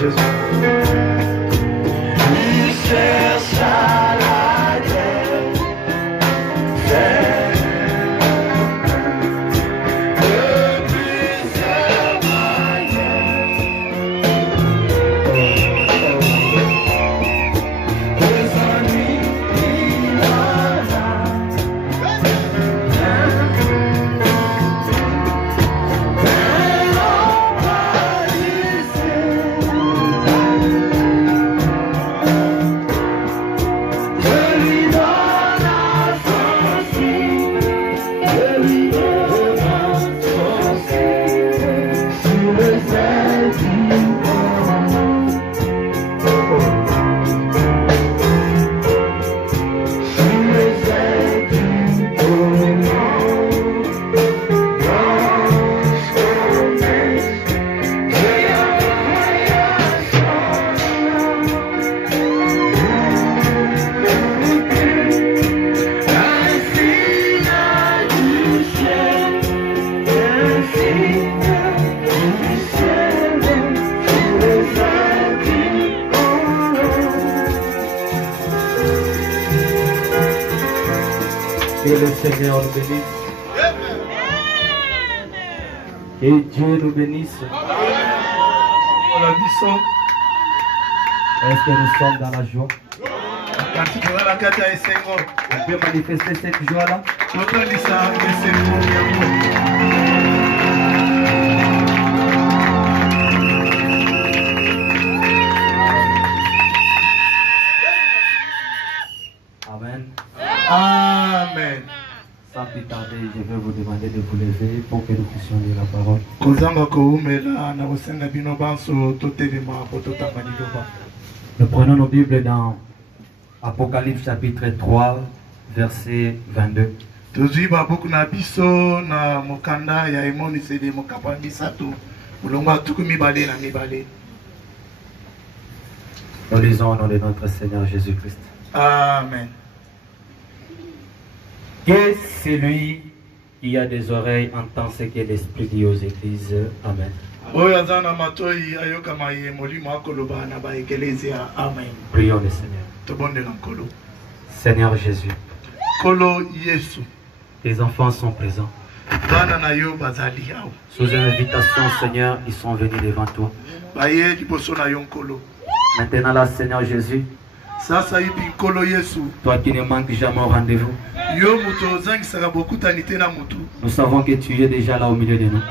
Jésus. Il cherche à la guerre, de plusieurs manières. Des ennuis, il en a. Que le Seigneur nous bénisse. Et Dieu nous bénisse. Est-ce que nous sommes dans la joie? On peut manifester cette joie-là? Amen. Amen. Sans plus tarder, je vais vous demander de vous lever pour que nous puissions lire la parole. Nous prenons nos Bibles dans Apocalypse chapitre 3, verset 22. Nous lisons au nom de notre Seigneur Jésus-Christ. Amen. Que celui qui a des oreilles entend ce que l'Esprit dit aux églises. Amen. Prions le Seigneur. Seigneur Jésus, tes enfants sont présents. Sous une invitation, Seigneur, ils sont venus devant toi. Maintenant là, Seigneur Jésus, toi qui ne manques jamais au rendez-vous, nous savons que tu es déjà là au milieu de nous.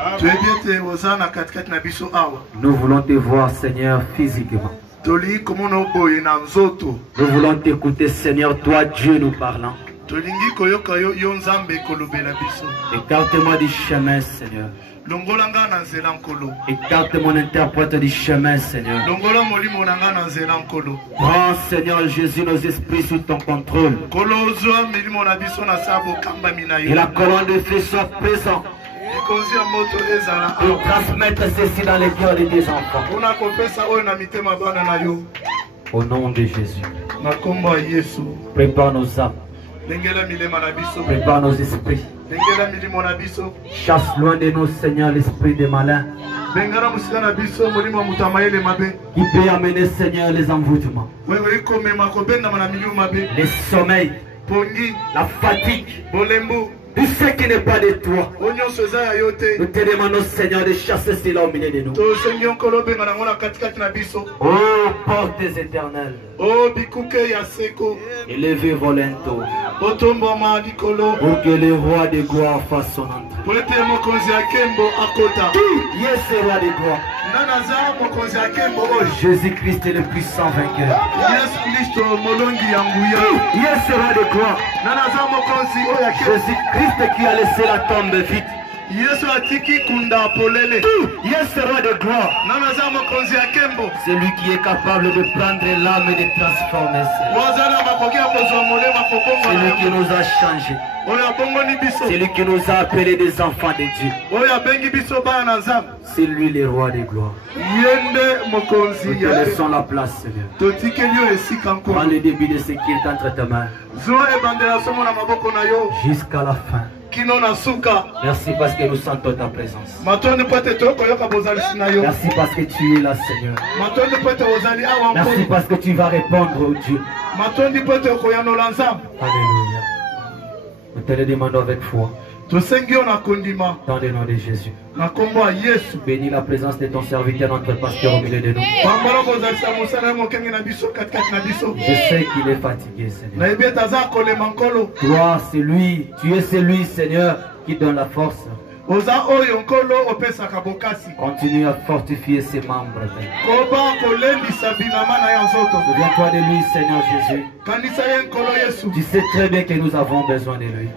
Nous voulons te voir, Seigneur, physiquement. Nous voulons t'écouter, Seigneur, toi, Dieu, nous parlant. Écarte-moi du chemin, Seigneur. Écarte mon interprète du chemin, Seigneur. Prends, Seigneur Jésus, nos esprits sous ton contrôle. Et la colonne de feu soit présente pour transmettre ceci dans les cœurs de tes enfants. Au nom de Jésus, prépare nos âmes. Prépare nos esprits. Chasse loin de nous, Seigneur, l'esprit des malins qui peut amener, Seigneur, les envoûtements, les sommeils, la fatigue, tout ce qui n'est pas de toi. Nous te demandons, Seigneur, de chasser cela au milieu de nous. Oh, portes éternelles, élevez vos linteaux pour que le roi de gloire fasse son entrée. Qui est ce roi de gloire? Oh, Jésus-Christ est le puissant vainqueur. Qui est ce roi de gloire? Jésus-Christ qui a laissé la tombe vide. Yesu roi de gloire. Celui qui est capable de prendre l'âme et de transformer. Celui qui nous a changés. Celui qui nous a appelés des enfants de Dieu. C'est lui le roi des gloires. Nous te laissons la place, Seigneur. Prends le début de ce qui est entre tes mains. Jusqu'à la fin. Merci parce que nous sentons ta présence. Merci parce que tu es là, Seigneur. Merci parce que tu vas répondre au Dieu. Alléluia. Nous te le demandons avec foi. Dans le nom de Jésus. Bénis la présence de ton serviteur, notre pasteur au milieu de nous. Je sais qu'il est fatigué, Seigneur. Toi, c'est lui. Tu es celui, Seigneur, qui donne la force. Continue à fortifier ses membres. Souviens-toi de lui, Seigneur Jésus. Tu sais très bien que nous avons besoin de lui.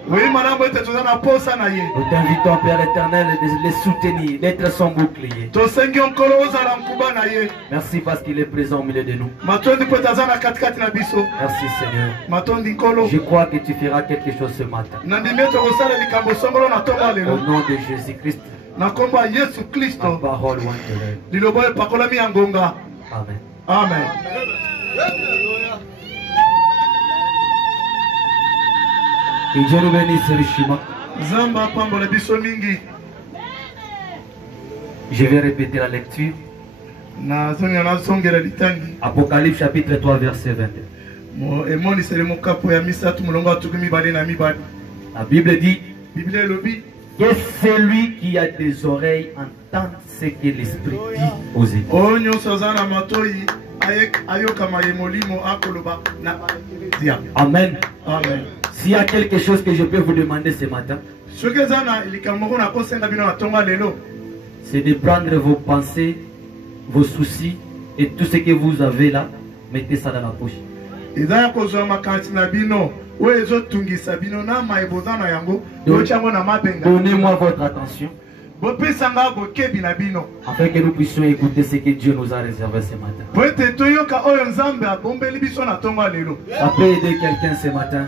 Nous t'invitons, Père éternel, de les soutenir, d'être son bouclier. Merci parce qu'il est présent au milieu de nous. Merci, Seigneur. Je crois que tu feras quelque chose ce matin. Au nom de Jésus-Christ. La parole Amen. Amen. Que Dieu nous bénisse richement. Je vais répéter la lecture. Apocalypse chapitre 3 verset 22. La Bible dit que celui qui a des oreilles entende ce que l'Esprit dit aux églises. Amen. Amen. S'il y a quelque chose que je peux vous demander ce matin, c'est de prendre vos pensées, vos soucis et tout ce que vous avez là, mettez ça dans la poche. Donnez-moi votre attention afin que nous puissions écouter ce que Dieu nous a réservé ce matin. Ça peut aider quelqu'un ce matin.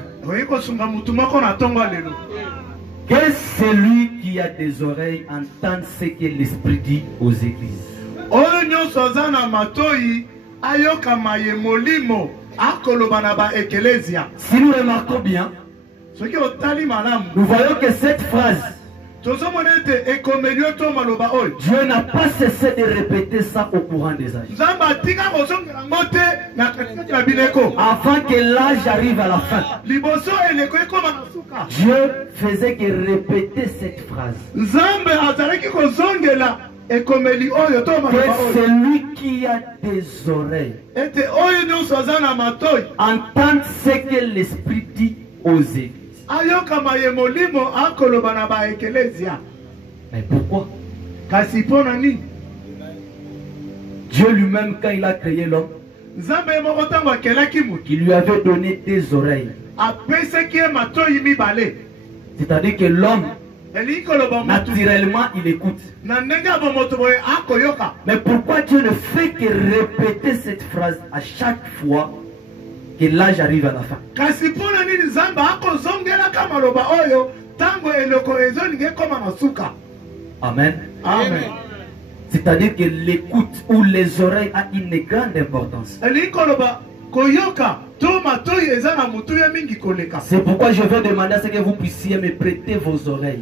Que celui qui a des oreilles entende ce que l'Esprit dit aux églises. Si nous remarquons bien, nous voyons que cette phrase, Dieu n'a pas cessé de répéter ça au courant des âges. Afin que l'âge arrive à la fin. Dieu faisait que répéter cette phrase. Que celui qui a des oreilles entende ce que l'Esprit dit aux églises. Mais pourquoi? Dieu lui-même, quand il a créé l'homme, il lui avait donné des oreilles. C'est-à-dire que l'homme, naturellement, il écoute. Mais pourquoi Dieu ne fait que répéter cette phrase à chaque fois que l'âge arrive à la fin? Amen. Amen. C'est-à-dire que l'écoute ou les oreilles a une grande importance. C'est pourquoi je vais demander à ce que vous puissiez me prêter vos oreilles.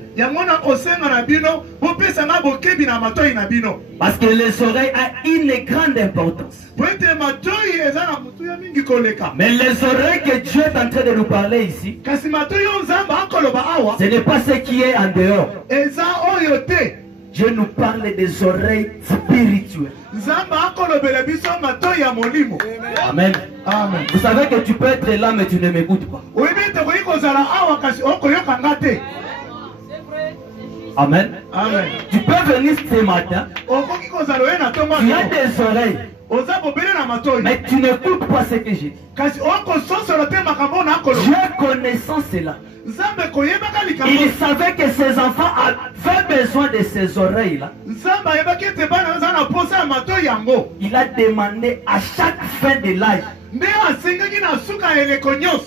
Parce que les oreilles ont une grande importance. Mais les oreilles que Dieu est en train de nous parler ici, ce n'est pas ce qui est en dehors. Dieu nous parle des oreilles spirituelles. Amen. Amen. Vous savez que tu peux être là mais tu ne m'écoutes pas. Amen. Amen. Tu peux venir ce matin. Tu as des oreilles. Mais tu n'écoutes pas ce que j'ai dit. Dieu connaissant cela, il savait que ses enfants avaient besoin de ces oreilles-là. Il a demandé à chaque fin de l'âge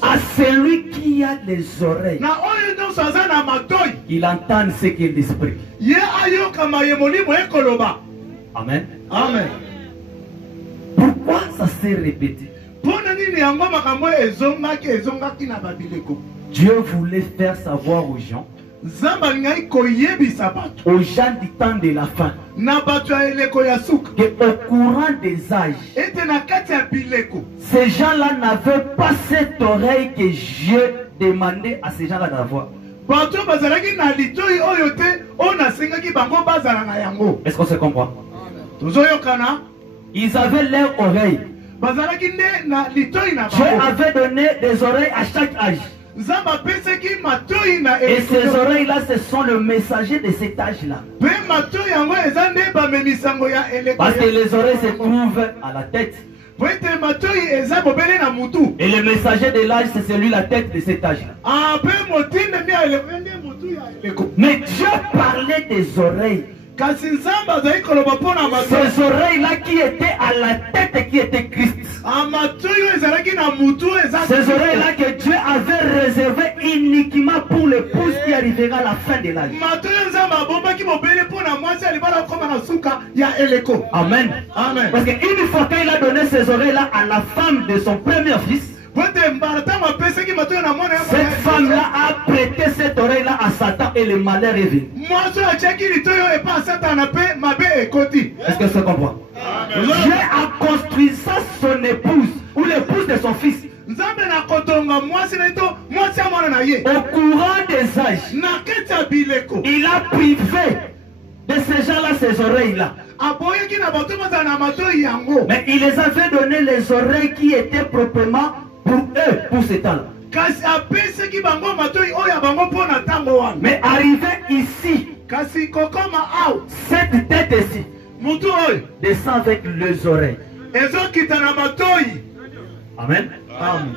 à celui qui a les oreilles, il entend ce qu'est l'esprit. Amen. Amen. Pourquoi ça s'est répété? Dieu voulait faire savoir aux gens du temps de la fin, qu'au courant des âges, ces gens-là n'avaient pas cette oreille que Dieu demandait à ces gens-là d'avoir. Est-ce qu'on se comprend? Ils avaient leur oreille. Dieu avait donné des oreilles à chaque âge. Et ces oreilles-là, ce sont le messager de cet âge-là. Parce que les oreilles se trouvent à la tête. Et le messager de l'âge, c'est celui la tête de cet âge-là. Mais Dieu parlait des oreilles. Ces oreilles-là qui étaient à la tête et qui étaient Christ. Ces oreilles-là que Dieu avait réservées uniquement pour l'épouse qui arrivera à la fin de l'âge. Amen. Amen. Parce qu'une fois qu'il a donné ces oreilles-là à la femme de son premier fils, cette femme-là a prêté cette oreille-là à Satan et le malheur est venu. Est-ce que ça comprend? Dieu a construit ça son épouse ou l'épouse de son fils. Au courant des âges, il a privé de ces gens-là ces oreilles-là. Mais il les avait donné les oreilles qui étaient proprement pour eux, pour ce temps-là. Mais arrivé ici, cette tête-ci descend avec les oreilles. Amen. Amen.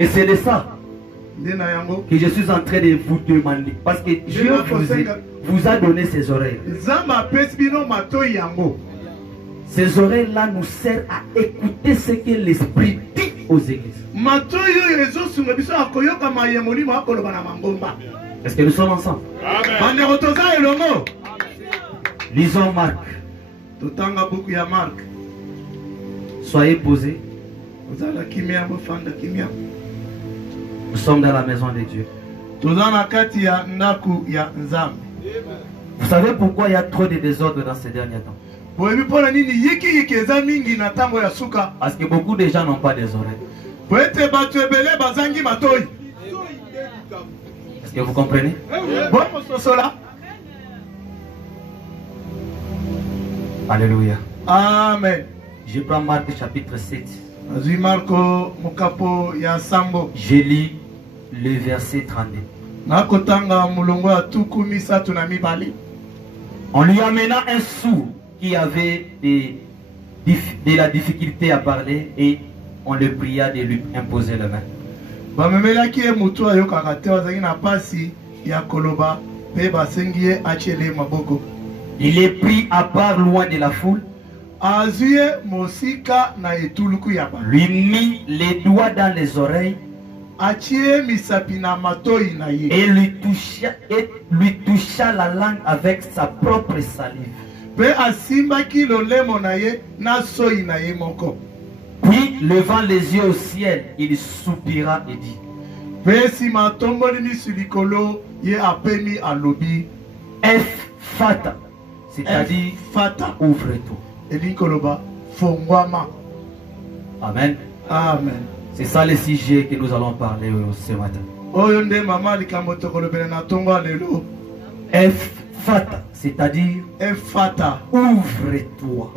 Et c'est de ça que je suis en train de vous demander. Parce que Dieu vous a donné ces oreilles. Ces oreilles-là nous servent à écouter ce que l'Esprit dit aux églises. Est-ce que nous sommes ensemble? Amen. Lisons Marc. Soyez posés. Nous sommes dans la maison de Dieu. Vous savez pourquoi il y a trop de désordre dans ces derniers temps? Parce que beaucoup de gens n'ont pas des oreilles. Est-ce que vous comprenez? Alléluia. Amen. Je prends Marc chapitre 7. Je lis le verset 32. On lui amena un sourd qui avait de la difficulté à parler et on le pria de lui imposer la main. Il est pris à part loin de la foule, lui mit les doigts dans les oreilles et lui toucha la langue avec sa propre salive. Puis, levant les yeux au ciel, il soupira et dit: Fata, c'est-à-dire ouvre-toi. Amen. Amen. C'est ça le sujet que nous allons parler ce matin. Fata, c'est-à-dire ouvre-toi.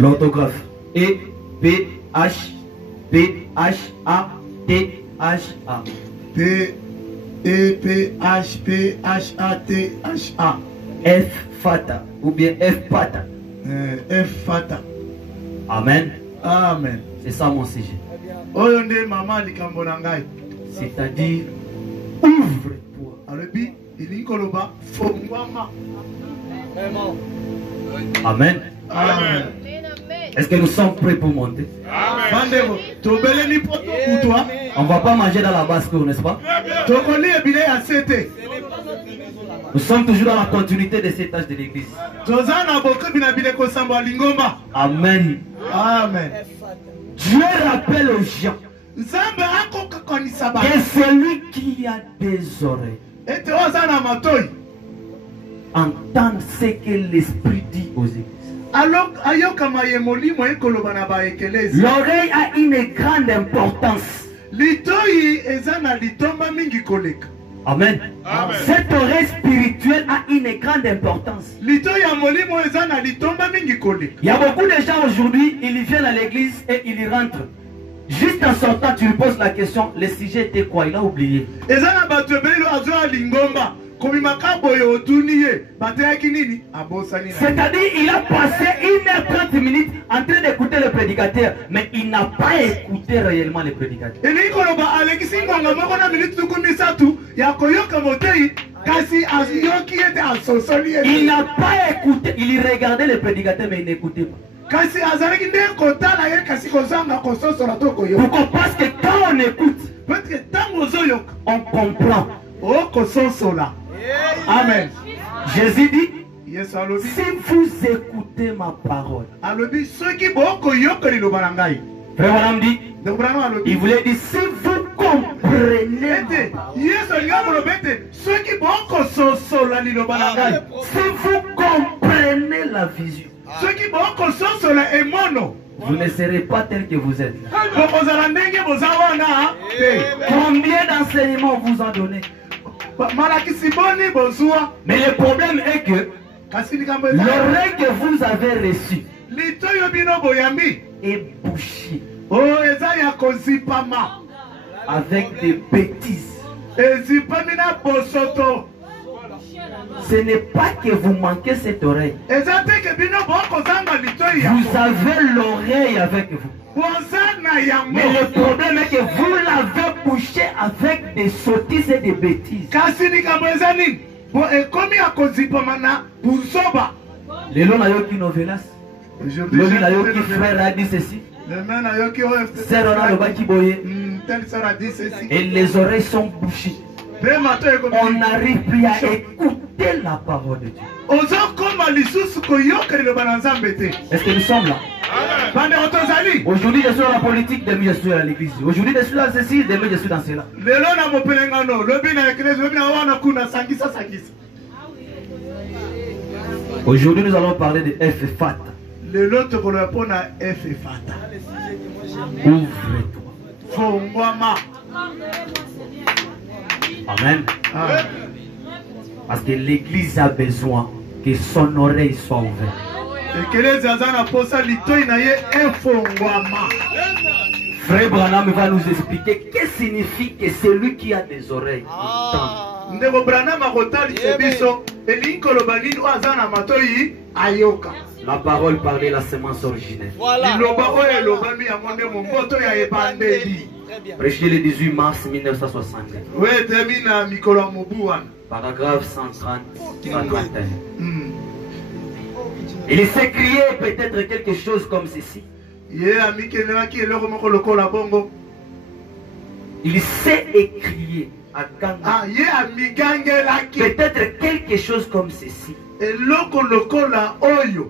L'orthographe E-P-H-P-H-A-T-H-A. F Fata ou bien F Pata. F Fata. Amen. Amen. C'est ça mon sujet. Oyonde maman likambo na ngai. C'est-à-dire, ouvre-toi. Alobi ilikoloba fongwama. Amen. Amen. Est-ce que nous sommes prêts pour monter? Bandeko, tobeleli poto kutwa. On ne va pas manger dans la basse-cour, n'est-ce pas? Tokoli ebile ya sete. Nous sommes toujours dans la continuité de cet âge de l'église. Tozana bokebi na bile kosamba lingomba. Amen. Amen. Dieu rappelle aux gens Nzambe akoka kanisa ba. que celui qui a des oreilles Ete ozana matoi. entende ce que l'Esprit dit aux églises. Alors ayoka mayemolimo ekoloba na ba ekelezi. L'oreille a une grande importance. Litoi ezana litomba mingi koleka. Amen. Amen. Cette oreille spirituelle a une grande importance. Litoi ya molimo ezana litomba mingi koleka. Il y a beaucoup de gens aujourd'hui, ils viennent à l'église et ils y rentrent. Juste en sortant, tu lui poses la question, le sujet était quoi? Il a oublié. Ezana bato ebelo azwa lingomba. Komimaka boye otuniye. Bateyaki nini? Abosani na. C'est-à-dire, il a passé 1h30 minutes en train d'écouter le prédicateur, mais il n'a pas écouté réellement le prédicateur. Elikoloba alekisi ngonga moko na minute tuku misatu ya koyoka motei kasi ayoki ete asosoli ete. Il n'a pas écouté, il regardait le prédicateur, mais il n'écoutait pas. Kasi azalaki nde kotala ye kasi kozanga kososola to koyoka. Pourquoi? Parce que quand on écoute, Peut-être que tango ozoyoka on comprend. o kososola. Amen. Jésus dit, Yesu alobi. si vous écoutez ma parole, Alobi soki bokoyoka liloba na ngai. Frère Branham dit, Donc Branham alobi. il voulait dire, si vous comprenez, Ete Yesu alinga koloba ete soki bokososola liloba na ngai. si vous comprenez la vision, Soki bokososola emono. vous ne serez pas tel que vous êtes. Bokozala ndenge boza wana te. Combien d'enseignements vous en donnez? Malakisi boni bozwa. Mais le problème est que Kasi likambo eza. l'oreille que vous avez reçue Litoyo bino boyambi. est bouchée Oh eza ya kozipama. avec des bêtises. Ezipami na bosoto. Ce n'est pas que vous manquez cette oreille. Eza te ke bino bokozanga litoyo ya. Vous avez l'oreille avec vous. Bozana yango. Mais le problème est que vous l'avez bouché avec des sottises et des bêtises. Kasi likambo eza nini? Bo ekomi ya kozipama na buzoba. Lelo na yoki novelas. Lobi na yoki frère a dit ceci. Demain na yoki oyo. Sœur on a le baki boye. Telle sœur a dit ceci. Et les oreilles sont bouchées. On n'arrive plus à écouter la parole de Dieu. Est-ce que nous sommes là? Aujourd'hui je suis dans la politique, demain je suis dans l'église. Aujourd'hui je suis dans ceci, demain je suis dans cela. Aujourd'hui nous allons parler de F Fata. Ouvre-toi. Amen. Amen. Parce que l'église a besoin que son oreille soit ouverte. Frère Branham va nous expliquer qu'est-ce que signifie que celui qui a des oreilles entend. La parole parlait la semence originelle. Prêché le 18 mars 1962. Paragraphe 130, 131. Il s'est crié peut-être quelque chose comme ceci. Il s'est écrié à Ganga. Peut-être quelque chose comme ceci.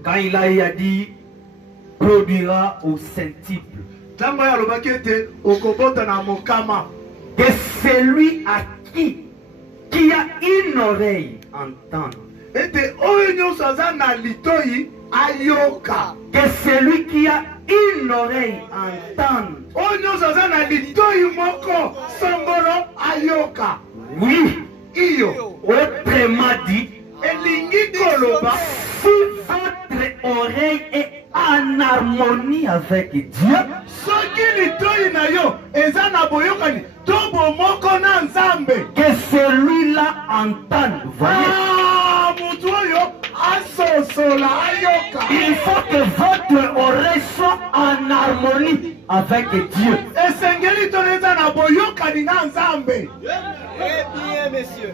Quand il a dit produira au centuple. Que celui à qui a une oreille entende. Que celui qui a une oreille entende. Oui. Autrement dit, si votre oreille est en harmonie avec Dieu, que celui-là entende. Voyez? Il faut que votre oreille soit en harmonie avec Dieu.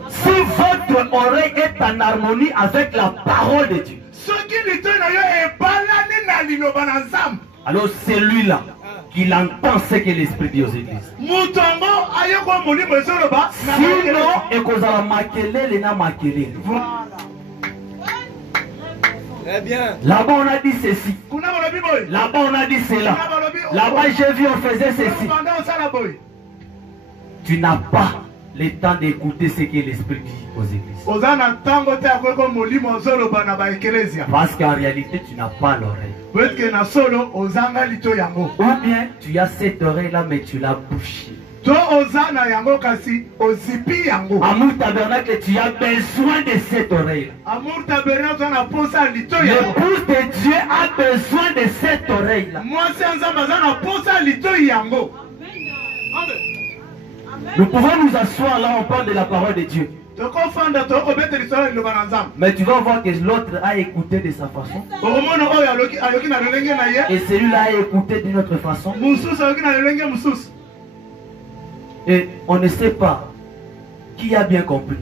Si votre oreille est en harmonie avec la parole de Dieu, alors c'est lui-là qu'il entend ce que l'Esprit dit aux églises. Sinon, et qu'on a maquillé, n'a maquillé. Très bien. Là-bas on a dit ceci. Là-bas on a dit cela. Là-bas j'ai vu on faisait ceci. Tu n'as pas le temps d'écouter ce que l'Esprit dit aux églises. Parce qu'en réalité tu n'as pas l'oreille. Ou bien tu as cette oreille-là mais tu l'as bouchée. Amour tabernacle, tu as besoin de cette oreille. L'épouse de Dieu a besoin de cette oreille-là. Nous pouvons nous asseoir là, on parle de la parole de Dieu. Mais tu vas voir que l'autre a écouté de sa façon. Et celui-là a écouté d'une autre façon. Et on ne sait pas qui a bien compris.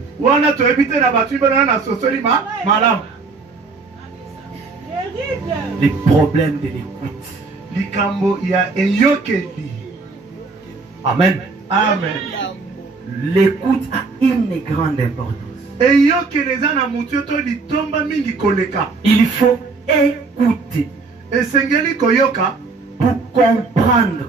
Les problèmes de l'écoute. Amen. Amen. L'écoute a une grande importance. Il faut écouter pour comprendre.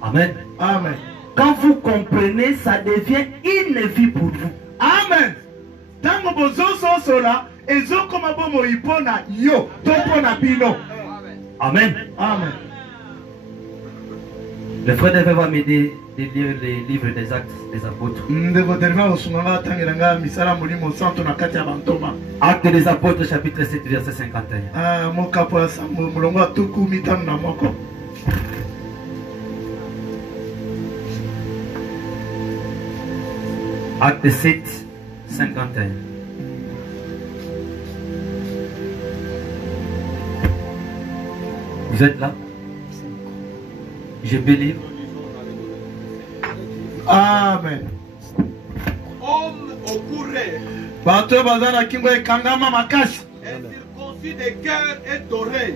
Amen. Amen. Quand vous comprenez, ça devient une vie pour vous. Amen. Amen. Amen. Le frère va m'aider de lire les livres des Actes des Apôtres. Actes des Apôtres, chapitre 7, verset 51. Acte 7, 51. Vous êtes là? Je peux lire. Amen. Homme au courrier, incirconcis de cœur et d'oreille.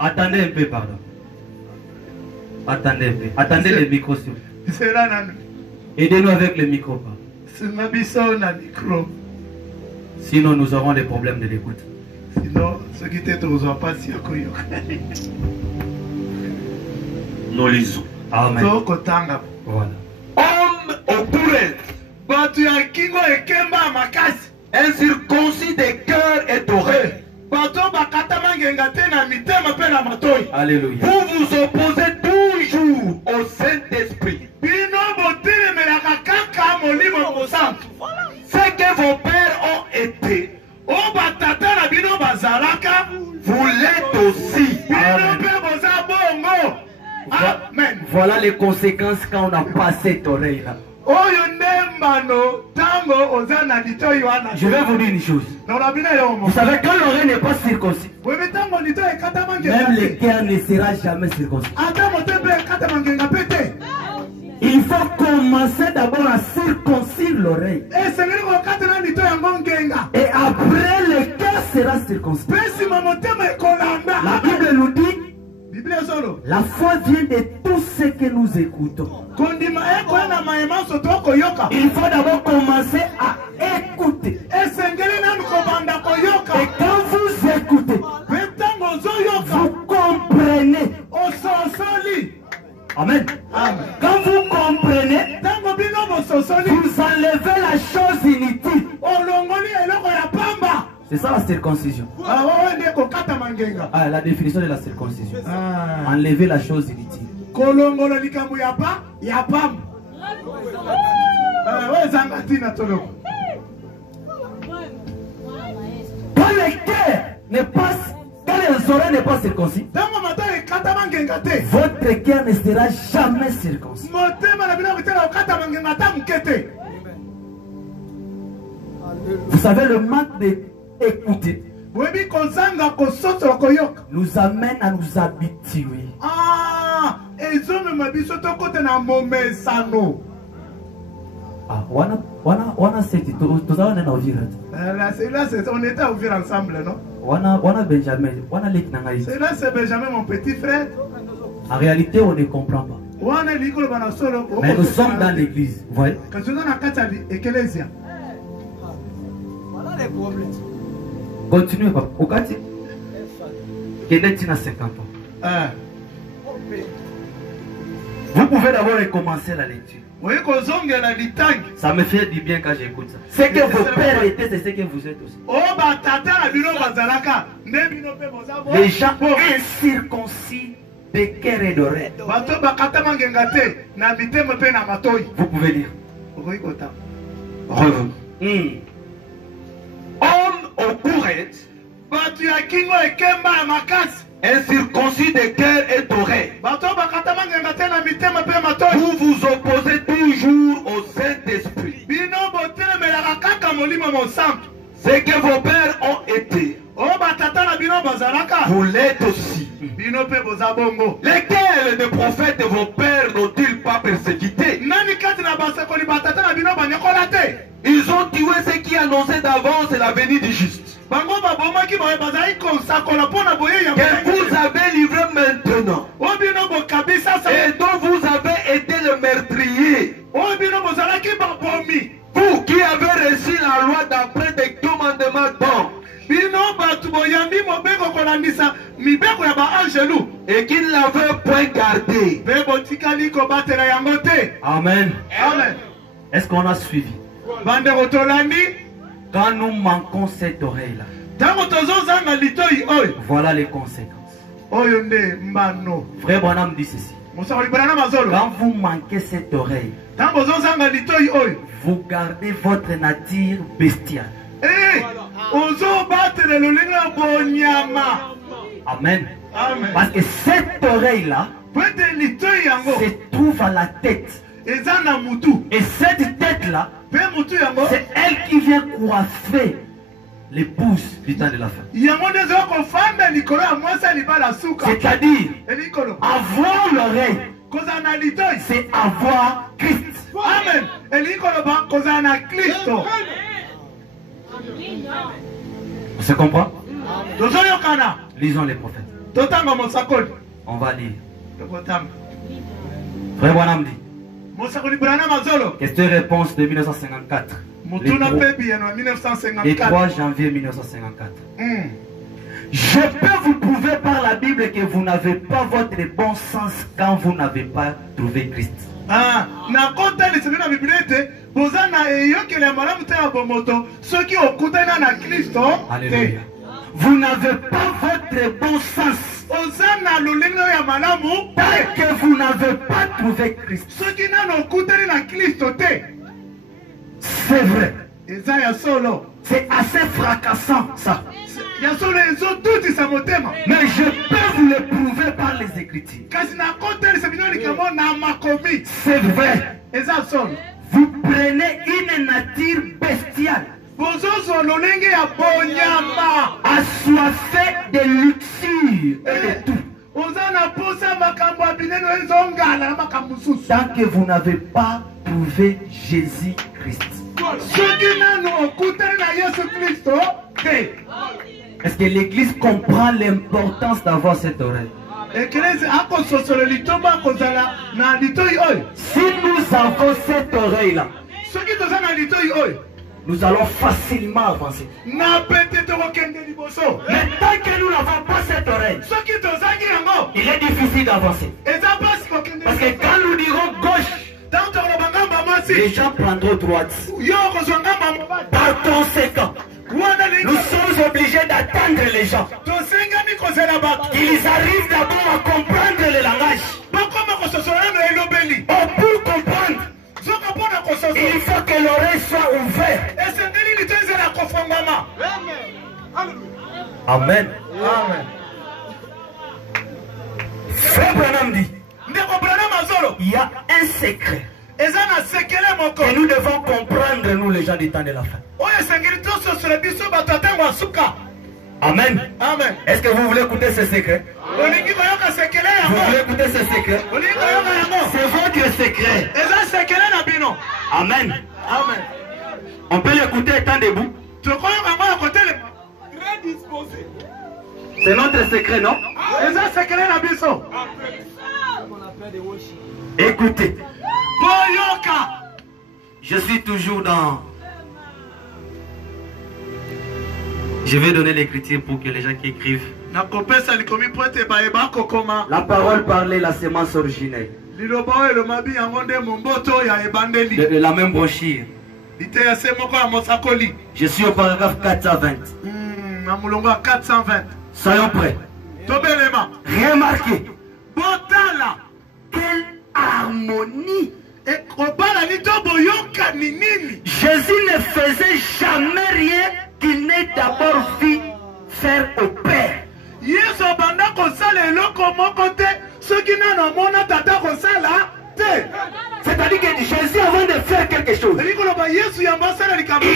Attendez un peu, pardon. Attendez un peu. Attendez le micro, s'il vous plaît. Aidez-nous avec le micro, pardon. Sinon, nous aurons des problèmes de l'écoute. Sinon, ce qui t'est aux pas si Nous lisons. Amen. Voilà. Homme au courrier, incirconcis de cœur et d'oreille. Alléluia. Vous vous opposez toujours au Saint-Esprit. Ce que vos pères ont été, vous l'êtes aussi. Amen. Voilà les conséquences quand on n'a pas cette oreille-là. Je vais vous dire une chose. Vous savez, quand l'oreille n'est pas circoncis, même le cœur ne sera jamais circoncis. Il faut commencer d'abord à circoncire l'oreille. Et après, le cœur sera circoncis. La Bible nous dit, la foi vient de tout ce que nous écoutons. Il faut d'abord commencer à écouter. Et quand vous écoutez, vous comprenez. Amen. Quand vous comprenez, vous enlevez la chose inutile. C'est ça la circoncision. La définition de la circoncision. Enlever la chose inutile. Quand le cœur n'est pas, quand les oreilles n'est pas circoncis, votre cœur ne sera jamais circoncis. Vous savez, le manque d'écouter nous amène à nous habituer. Ah, on était à ouvrir ensemble, non? Benjamin. C'est là, c'est Benjamin, mon petit frère. En réalité, on ne comprend pas. Mais nous sommes dans l'église. Vous voyez? Voilà les problèmes. Continuez, papa. Okati. Kenetina 50 ans. Vous pouvez d'abord recommencer la lecture. Ça me fait du bien quand j'écoute ça. C'est que vos pères étaient, c'est ce que vous êtes aussi. Les gens incirconcis de cœur et d'oreille. Vous pouvez lire. Homme au Corinthe, incirconcis de cœur et d'oreille, vous vous opposez toujours au Saint-Esprit. Ce que vos pères ont été, vous l'êtes aussi. Lesquels des prophètes de vos pères n'ont-ils pas persécuté? Ils ont tué ceux qui annonçaient d'avance la venue du juste. Que vous avez livré maintenant. Et dont vous avez été le meurtrier. Vous qui avez reçu la loi d'après des commandements d'hommes. Et qui ne l'avait point gardé. Amen. Amen. Est-ce qu'on a suivi? Quand nous manquons cette oreille-là, voilà les conséquences. Frère Branham dit ceci. Quand vous manquez cette oreille, vous gardez votre nature bestiale. Amen. Parce que cette oreille-là se trouve à la tête. Et cette tête-là, c'est elle qui vient coiffer l'épouse du temps de la fin. C'est-à-dire, avoir l'oreille, c'est avoir Christ. Amen. On se comprend? Lisons les prophètes. On va lire. Frère Branham dit. Question-réponse de 1954. Le 3 janvier 1954. Je peux vous prouver par la Bible que vous n'avez pas votre bon sens quand vous n'avez pas trouvé Christ. Alléluia. Vous n'avez pas votre bon sens parce que vous n'avez pas trouvé Christ. C'est vrai. C'est assez fracassant ça. Mais je peux vous le prouver par les Écritures. C'est vrai. Vous prenez une nature bestiale, assoiffée de luxure et de tout. Tant que vous n'avez pas trouvé Jésus-Christ. Est-ce que l'Église comprend l'importance d'avoir cette oreille? Si nous avons cette oreille-là, nous allons facilement avancer. Mais tant que nous n'avons pas cette oreille, il est difficile d'avancer. Parce que quand nous dirons gauche, les gens prendront droite. Par conséquent, nous sommes obligés d'attendre les gens qu'ils arrivent d'abord à comprendre le langage. Pour comprendre, il faut que l'oreille soit ouverte. Amen. Frère Branham dit, il y a un secret Et nous devons comprendre, nous les gens du temps de la fin. Amen. Amen. Est-ce que vous voulez écouter ce secret? Vous voulez écouter ce secret? C'est votre secret. Amen. Amen. On peut l'écouter étant debout. Très disposé. C'est notre secret, non? Écoutez. Je suis toujours dans... Je vais donner l'écriture pour que les gens qui écrivent. La parole parlée, la semence originelle. De la même brochure. Je suis au paragraphe 420. Soyons prêts. Remarquez. Quelle harmonie. Jésus ne faisait jamais rien qu'il n'ait d'abord vu faire au Père. C'est-à-dire que Jésus, avant de faire quelque chose, il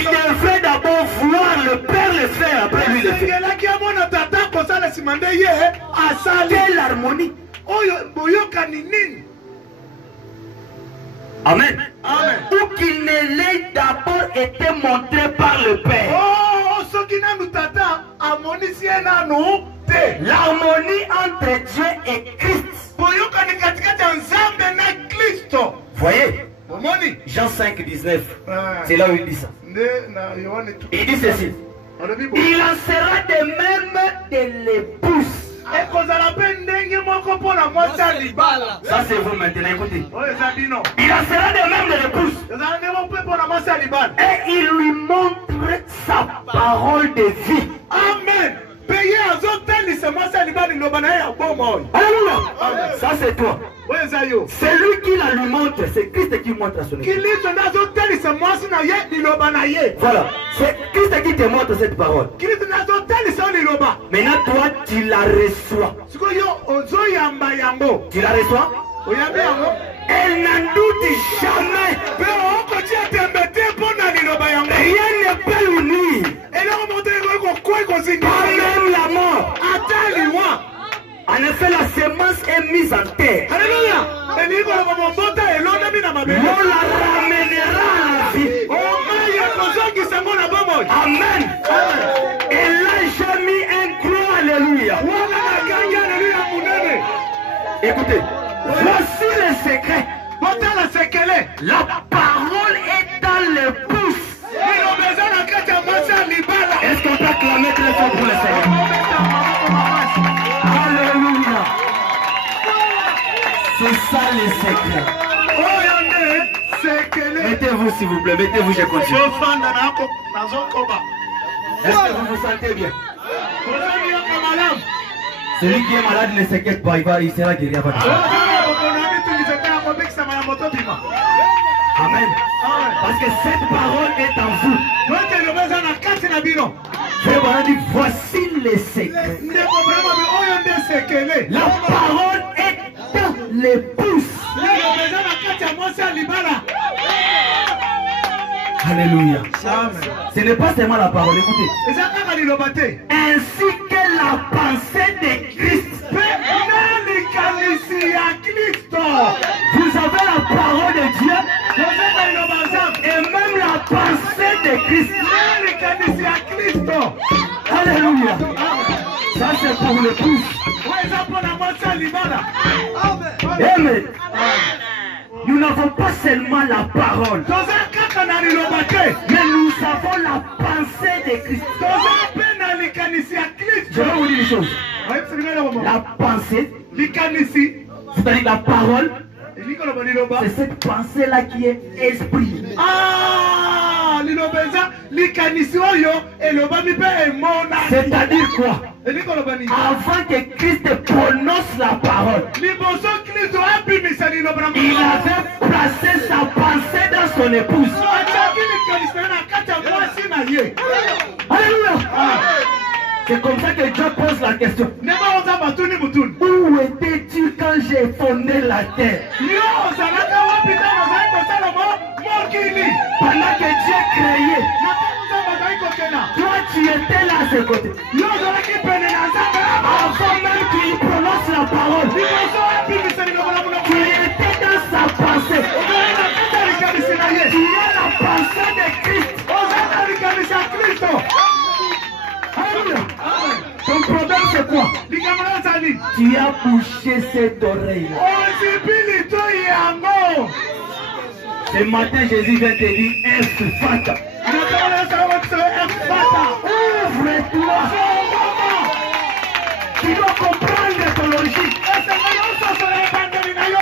devrait d'abord voir le Père le faire, après lui le faire. Quelle harmonie. Amen. Amen. Ou qu'il ne l'ait d'abord été montré par le Père. L'harmonie entre Dieu et Christ. Voyez, Jean 5, 19. C'est là où il dit ça. Il dit ceci. Il en sera de même de l'épouse. Ça c'est vous maintenant, écoutez. Il en sera de même de l'épouse. Et il lui montre sa parole de vie. Amen. Alléluia. Ça c'est toi. C'est lui qui la lui montre. C'est Christ qui montre à son épouse. Voilà. C'est Christ qui te montre cette parole. Maintenant toi tu la reçois. Tu la reçois? Elle n'en doute jamais. Rien ne peut l'unir. Pas même la mort. En effet, la semence est mise en terre. Alléluia. On la ramènera à la vie. Amen. Elle a jamais un gros alléluia. Écoutez, voici le secret. La parole est dans le pouce. Est-ce qu'on peut acclamer très fort pour le Seigneur? Alléluia. C'est ça le secret. Mettez-vous s'il vous plaît, mettez-vous, je continue. Est-ce que vous vous sentez bien? Celui qui est malade ne s'inquiète pas, il sera guéri avant. Amen. Parce que cette parole est en vous. Frère dit, voici les secrets. La parole est dans les pouces. Alléluia. Ce n'est pas seulement la parole, écoutez. Ainsi que la pensée de Christ. Vous avez la parole de Dieu et même la pensée de Christ. Alléluia. Ça c'est pour le pouce. Amen. Nous n'avons pas seulement la parole, mais nous avons la pensée de Christ. Je vais vous dire une chose. La pensée, c'est-à-dire la parole, c'est cette pensée-là qui est esprit. C'est-à-dire quoi? Avant que Christ prononce la parole, il avait placé sa pensée dans son épouse. Alléluia. C'est comme ça que Dieu pose la question. Où étais-tu quand j'ai fondé la terre? Pendant que Dieu créait, toi tu étais là à ses côtés. Avant même qu'il prononce la parole, tu étais dans sa pensée. Tu es la pensée de Christ. Alléluia. Ton problème c'est quoi? Tu as bouché cette oreille-là. Ce matin, Jésus vient te dire, Ephphatha. Ouvre-toi. Tu dois comprendre ton origine.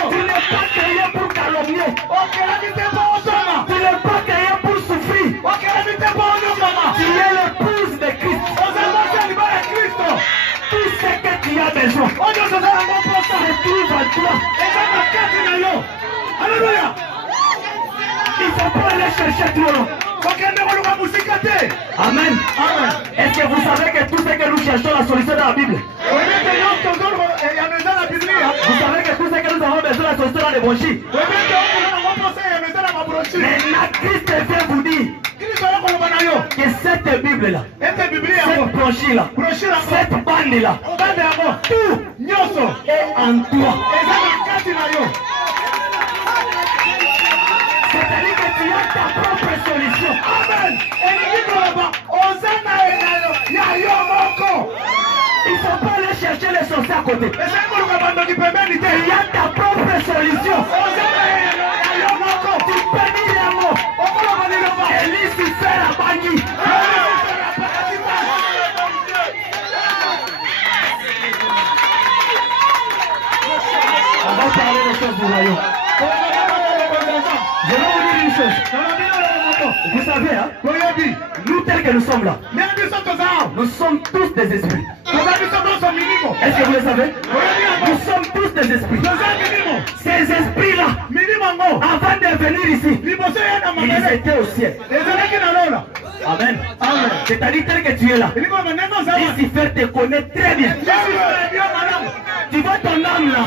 Tu n'es pas créé pour calomnier. Tu n'es pas créé pour souffrir. Tu es l'épouse de Christ. Tout ce que tu as besoin se trouve en toi. Alléluia. Il ne faut pas aller chercher trop long. Amen. Est-ce que vous savez que tout ce que nous cherchons la solution dans la Bible? Vous savez que tout ce que nous avons besoin la solution dans l'évangile. Maintenant Christ vient vous dire que cette Bible-là, cette brochure-là, cette bande-là, tout est en toi. C'est-à-dire que tu as ta propre solution. Amen. Il ne faut pas aller chercher les sorciers à côté. Il y a ta propre solution. Tu bénis les mots. Élise, tu fais la bannie. On va parler des choses du royaume. Je vais vous dire une chose. Vous savez, hein, nous tels que nous sommes là, nous sommes tous des esprits. Est-ce que vous le savez? Nous sommes tous des esprits. Ces esprits-là, avant de venir ici, ils étaient au ciel. Amen. C'est-à-dire tel que tu es là, Lucifer te connaît très bien. Tu vois ton âme là,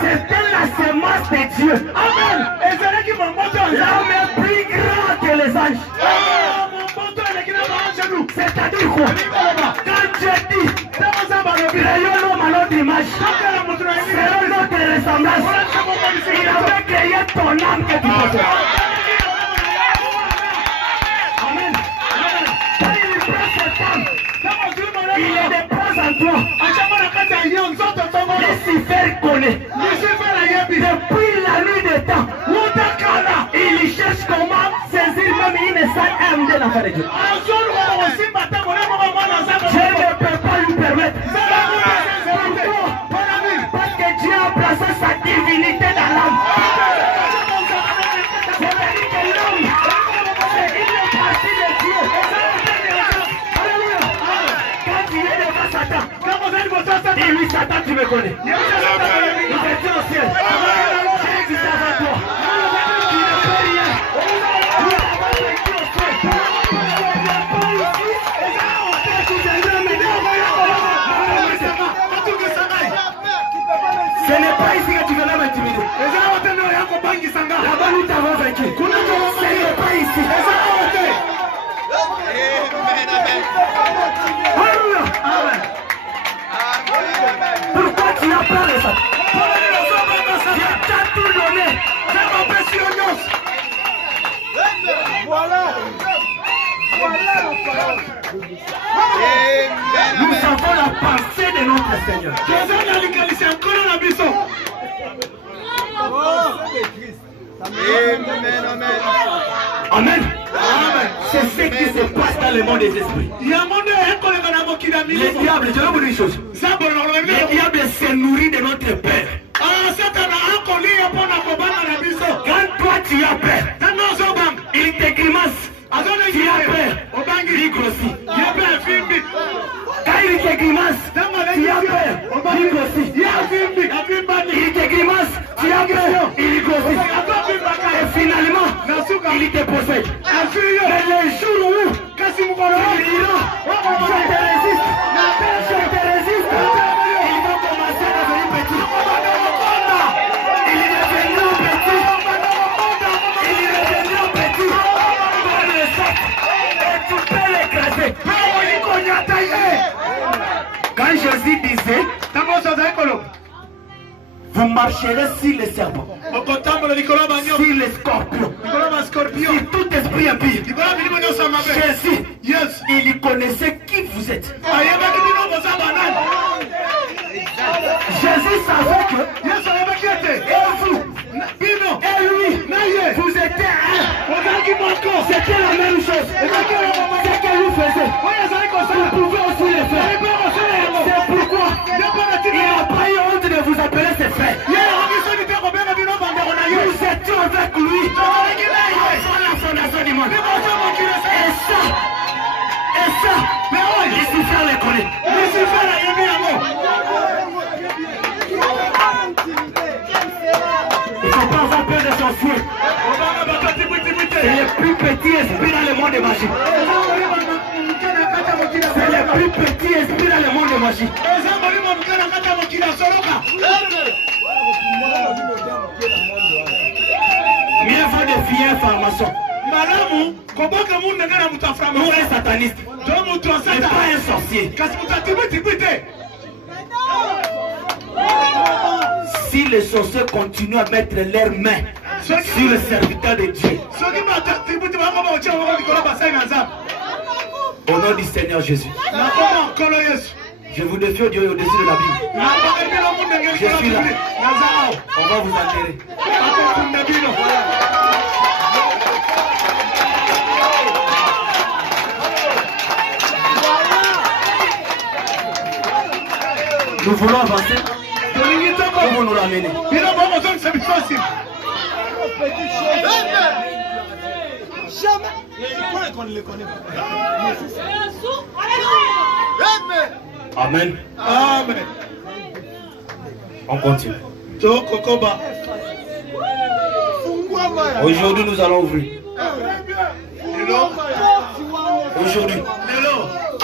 c'était la semence de Dieu. Amen. L'âme est plus grande que les anges. C'est-à-dire quoi? Quand Dieu dit, créons l'homme à notre image, selon notre ressemblance, il avait créé ton âme que tu possèdes. Amen. Quand il prend cette âme, il le dépose en toi. Lucifer connaît. Depuis la nuit des temps, il cherche comment saisir même une seule âme de l'enfant de Dieu. Je ne peux pas lui permettre. Parce que Dieu a placé sa divinité dans l'âme. C'est-à-dire que l'homme, c'est une partie de Dieu. Alléluia. Quand tu es devant Satan, dis-lui Satan, tu me connais. Il est au ciel. J'existe avant toi. Tu ne peux rien. Ce n'est pas ici que tu veux m'intimider. Là-bas nous t'avons vaincu. Ce n'est pas ici. Alléluia. Pourquoi tu as peur de ça? Dieu t'a tout donné. Voilà. Nous avons la pensée de notre Seigneur. Amen. C'est ce qui se passe dans le monde des esprits. Le diable, je vais vous dire une chose. Le diable se nourrit de notre peur. Quand toi tu as peur, il te grimace. Tu as peur, il grossit. Quand il te grimace, tu as peur, il grossit. Il te grimace, tu as peur, il grossit. Et finalement, il te possède. Mais le jour où il dira, je te résiste, il va commencer à devenir petit. Il deviendra Jésus disait, vous marcherez sur les serpents, sur les scorpions, sur tout esprit impie. Jésus, il connaissait qui vous êtes. Jésus savait que et lui, vous étiez un. C'était la même chose. C'est ce qu'elle lui faisait. Vous pouvez aussi le faire. C'est pourquoi il n'a pas eu honte de vous appeler ses frères. Nous étions avec lui avant la fondation du monde. Et ça, Lucifer le connaît. Il ne faut pas avoir peur de sorcier. C'est le plus petit esprit dans le monde de magie. C'est le plus petit esprit dans le monde de magie. Mieux vaut défier un pharmacien. Ou un sataniste. C'est pas un sorcier. Si les sorciers continuent à mettre leurs mains sur le serviteur de Dieu, au nom du Seigneur Jésus, je vous défie au Dieu au-dessus de la Bible. Je suis là. On va vous enterrer. Nous voulons avancer. Où vous nous ramenez? Jamais. Je crois qu'on ne les connaît pas. Amen. Amen. On continue. Aujourd'hui, nous allons ouvrir. Aujourd'hui,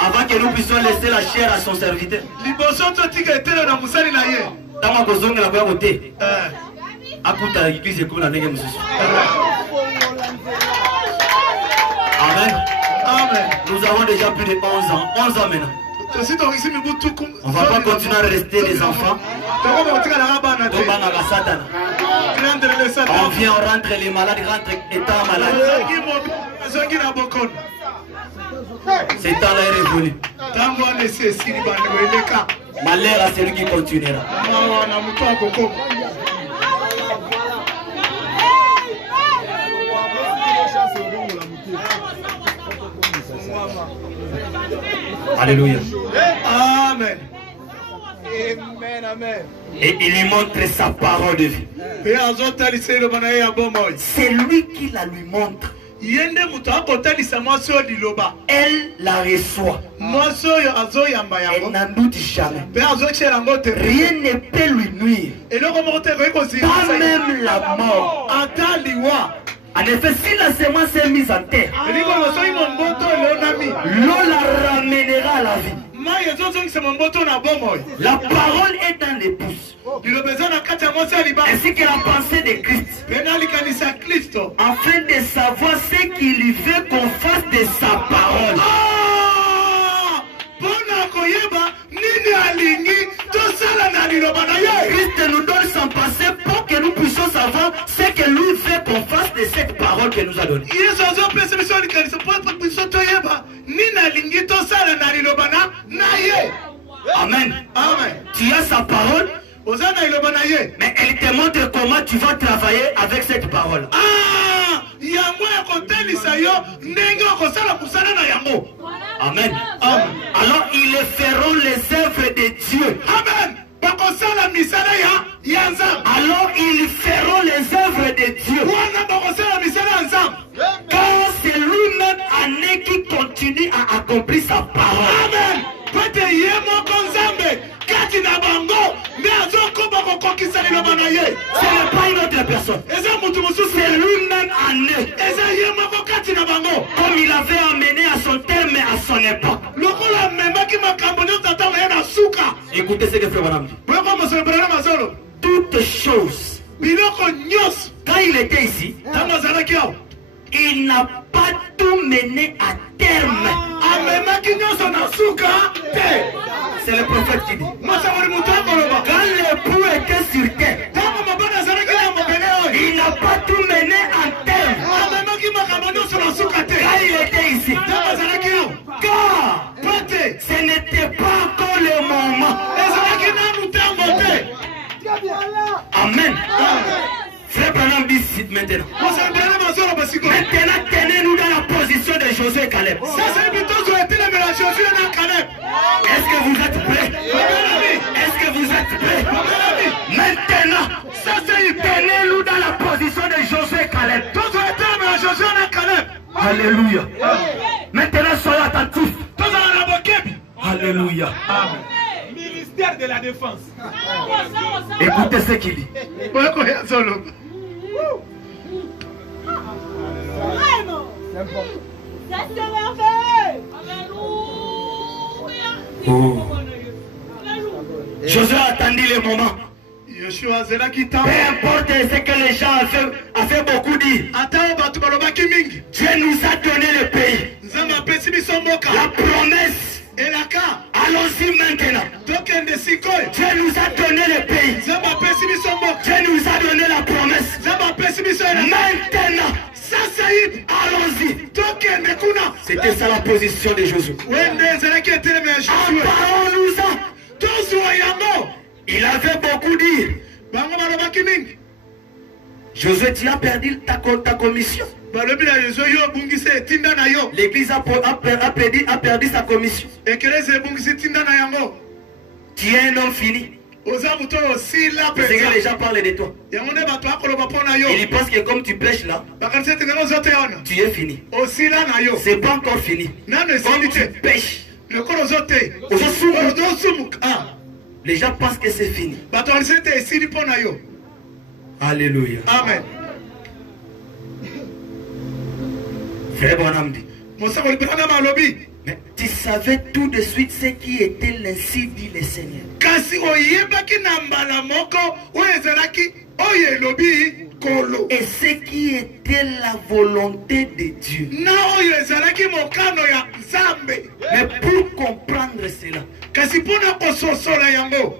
avant que nous puissions laisser la chair à son serviteur. Amen. Amen. Nous avons déjà plus de 11 ans. 11 ans maintenant. On ne va pas continuer à rester des enfants. On vient, on rentre, les malades rentrent étant malades. Cet temps-là est révolu. Malheur à celui qui continuera. Alléluia. Amen. Amen, amen. Et il lui montre sa parole de vie. C'est lui qui la lui montre. Elle la reçoit. Elle n'en doute jamais. Rien ne peut lui nuire. Pas même la mort. En effet, si la semence est mise en terre, l'eau la ramènera à la vie. La parole est dans les pouces. Ainsi que la pensée de Christ. Afin de savoir ce qu'il veut qu'on fasse de sa parole. Christ nous donne son passé pour que nous puissions savoir ce que lui veut qu'on fasse de cette parole qu'il nous a donnée. Amen. Amen. Tu as sa parole, mais elle te montre comment tu vas travailler avec cette parole. Amen. Amen. Alors ils feront les œuvres de Dieu. Amen. Alors ils feront les œuvres de Dieu. Car c'est lui-même qui continue à accomplir sa parole. Amen. Ce n'est pas une autre personne. C'est lui-même comme il avait amené à son terme et à son époque. Écoutez ce que frère Branham dit. Toutes choses. Quand il était ici, il n'a pas tout mené à terme. C'est le prophète qui dit. Quand l'époux était sur terre, il n'a pas tout mené en terre. Quand il était ici, car ce n'était pas encore le moment. Amen. Frère Branham dit maintenant. Maintenant, tenez-nous dans la position de Josué et Caleb. Est-ce que vous êtes prêts? Est-ce que vous êtes prêts? Maintenant, tenez-nous dans la position de Josué et Caleb. Alléluia. Maintenant, soyez attentifs. Alléluia. Ministère de la Défense. Écoutez ce qu'il dit. Oh. Josué a attendu le moment. Peu importe ce que les gens ont fait beaucoup dire. Dieu nous a donné le pays. La promesse. Allons-y maintenant. Dieu nous a donné le pays. Dieu nous a donné la promesse. Maintenant. Allons-y. C'était ça la position de Josué. Emparons-nous-en. Il avait beaucoup dit. Josué, tu as perdu ta commission. L'église a perdu sa commission. Tu es un homme fini. C'est que les gens parlent de toi. Et ils pensent que comme tu pêches là, tu es fini. C'est pas encore fini. Comme tu pêches, les gens pensent que c'est fini. Alléluia. Amen. Frère Branham dit. Mais tu savais tout de suite ce qui était l'ainsi dit le Seigneur. Et ce qui était la volonté de Dieu. Mais pour comprendre cela,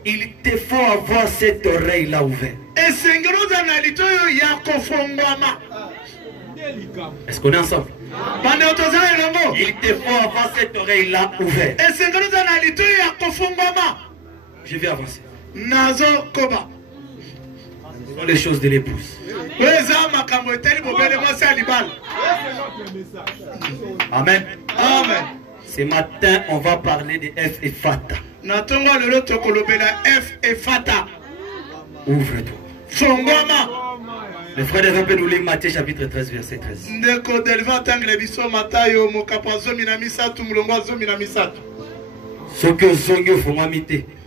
il te faut avoir cette oreille-là ouverte. Est-ce qu'on est ensemble? Il te faut avoir cette oreille-là ouverte. Je vais avancer. Ce sont les choses de l'épouse. Amen. Amen. Ce matin, on va parler de F et Fata. Ouvre-toi. Le frère de Vapé nous lit Matthieu chapitre 13, verset 13.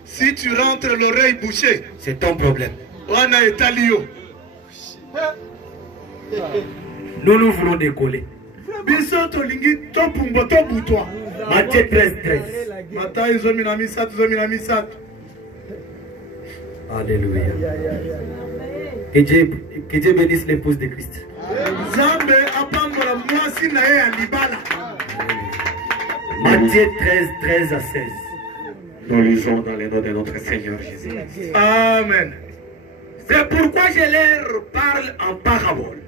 Si tu rentres l'oreille bouchée, c'est ton problème. Nous voulons décoller. Matthieu 13, 13. Alléluia. Que Dieu bénisse l'épouse de Christ. Matthieu 13, 13 à 16. Nous lisons dans le nom de notre Seigneur Jésus. Amen. C'est pourquoi je leur parle en parabole.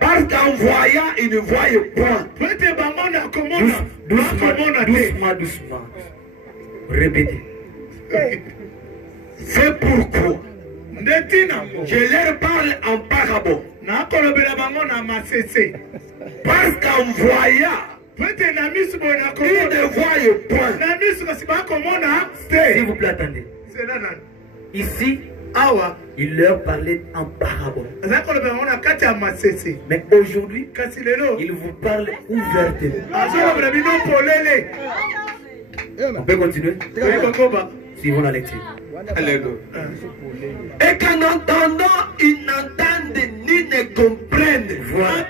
Parce qu'en voyant, ils ne voient point. Doucement. Répétez. C'est pourquoi je leur parle en parabole. Parce qu'en voyant, ils ne voient point. S'il vous plaît, attendez. Ici, il leur parlait en parabole. Mais aujourd'hui, il vous parle ouvertement. On peut continuer? Suivons la lecture. Alléluia. Et qu'en entendant, ils n'entendent ni ne comprennent. Voilà.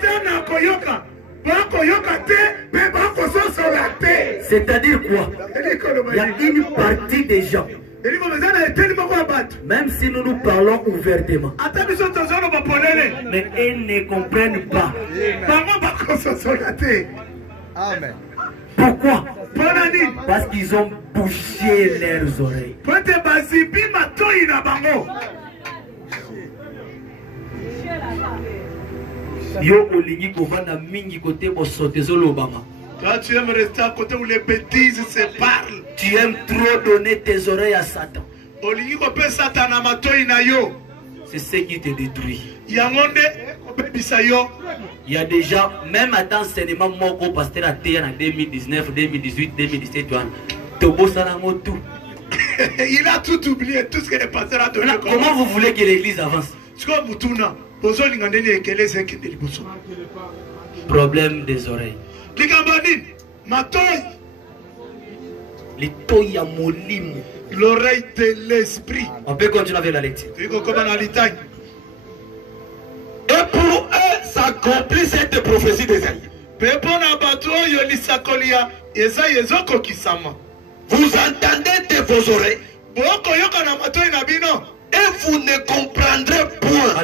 C'est-à-dire quoi? Il y a une partie des gens, même si nous nous parlons ouvertement, mais ils ne comprennent pas. Amen. Pourquoi? Parce qu'ils ont bouché leurs oreilles. Yo olingi kovanda mingi kote bosotezo lobama. Toi tu aimes rester à côté où les bêtises se parlent. Tu aimes trop donner tes oreilles à Satan. Olingi kope Satan na matoi na yo. C'est ce qui te détruit. Yangonde kope bisayo. Il y a déjà, même à dans cinéma, mon gros pasteur a été en 2019, 2018, 2017, tout. Il a tout oublié, tout ce que les pasteurs ont donné. Comment vous voulez que l'église avance? Problème des oreilles. L'oreille de l'esprit. On peut continuer avec la lecture. Et pour eux s'accomplit cette prophétie d'Esaïe. Vous entendez de vos oreilles et vous ne comprendrez point.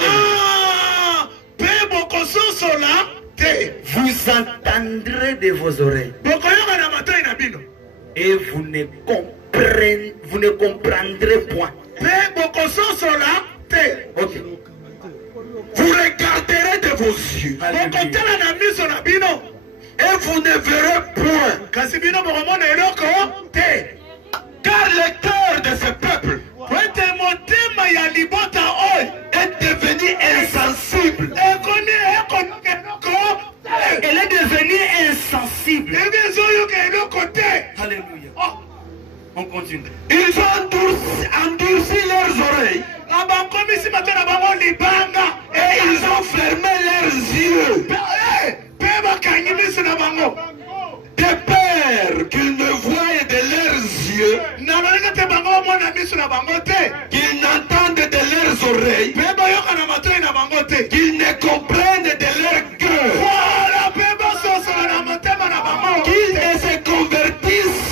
Vous entendrez de vos oreilles et vous ne comprendrez point. Okay. Vous regarderez de vos yeux et vous ne verrez point. Car le cœur de ce peuple est devenu insensible. Elle est devenue insensible. Alléluia. On continue. Ils ont endurci leurs oreilles et ils ont fermé leurs yeux de peur qu'ils ne voient de leurs yeux, qu'ils n'entendent de leurs oreilles, qu'ils ne comprennent de leur cœur, qu'ils ne se convertissent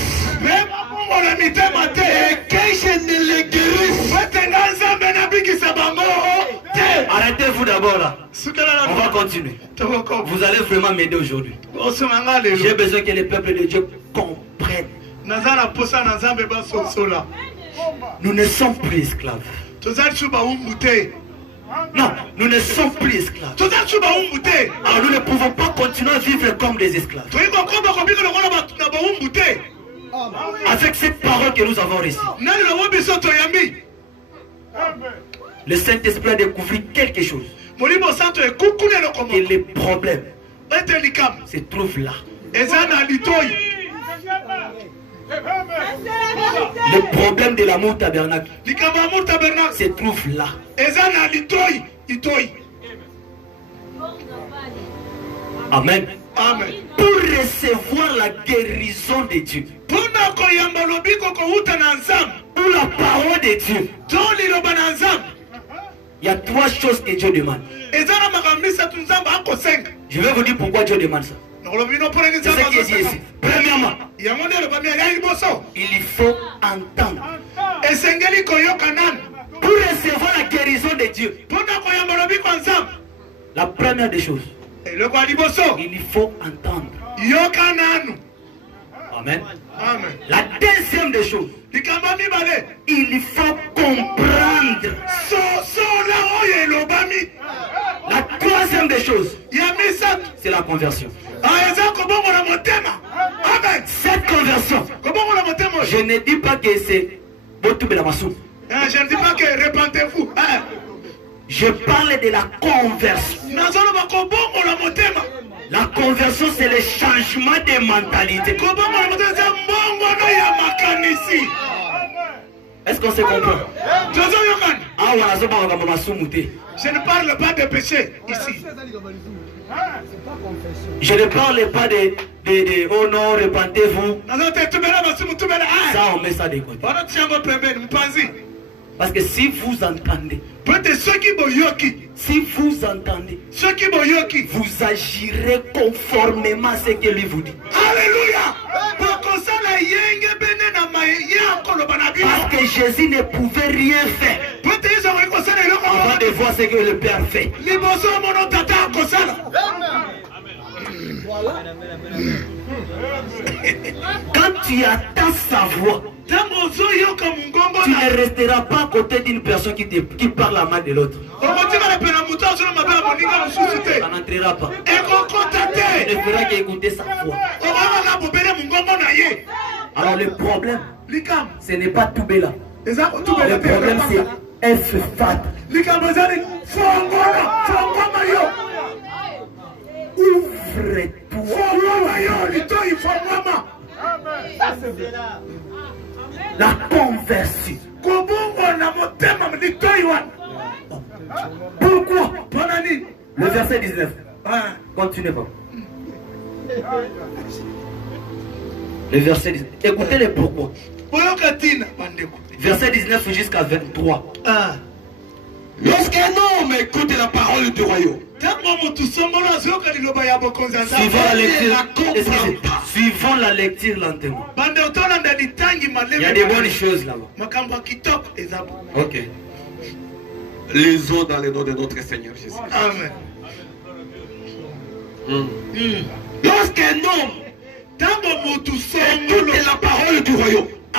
et que je ne les guérisse. Arrêtez-vous d'abord là. On va continuer. Vous allez vraiment m'aider aujourd'hui. J'ai besoin que les peuples de Dieu comprennent. Nous ne sommes plus esclaves. Non, nous ne sommes plus esclaves. Alors nous ne pouvons pas continuer à vivre comme des esclaves. Avec cette parole que nous avons reçue, le Saint-Esprit a découvert quelque chose. Que les problèmes se trouvent là. Le problème de l'amour tabernacle se trouve là. Amen. Amen. Pour recevoir la guérison de Dieu, pour la parole de Dieu, il y a trois choses que Dieu demande. Je vais vous dire pourquoi Dieu demande ça. C'est ce qui est dit ici. Premièrement, il faut entendre. Pour recevoir la guérison de Dieu, la première des choses, il faut entendre. Amen. Amen. La deuxième des choses, il faut comprendre. La troisième des choses, c'est la conversion. Cette conversion, je ne dis pas que c'est Botoube la Massou. Je ne dis pas que répentez-vous. Je parle de la conversion. La conversion, c'est le changement de mentalité. Est-ce qu'on se comprend? Je ne parle pas de péché ici. Je ne parle pas de oh non, repentez-vous. Ça, on met ça de côté. Parce que si vous entendez, vous agirez conformément à ce que lui vous dit. Alléluia. Parce que Jésus ne pouvait rien faire avant de voir ce que le Père fait. Quand tu attends sa voix, tu ne resteras pas à côté d'une personne qui parle à mal de l'autre. Ça n'entrera pas. Tu ne feras qu'écouter sa voix. Alors le problème, ce n'est pas tout bella. Le problème c'est F fat. Ouvre-toi. La conversion. Pourquoi? Le verset 19. Continuez pas. Le verset 19. Écoutez les pourquoi. Verset 19 jusqu'à 23. Lorsqu'un homme écoute la parole du royaume, suivons la lecture lentement. Il y a des bonnes choses là-bas. Ok. Lisons dans le nom de notre Seigneur Jésus. Amen. Lorsqu'un homme écoute la parole du royaume et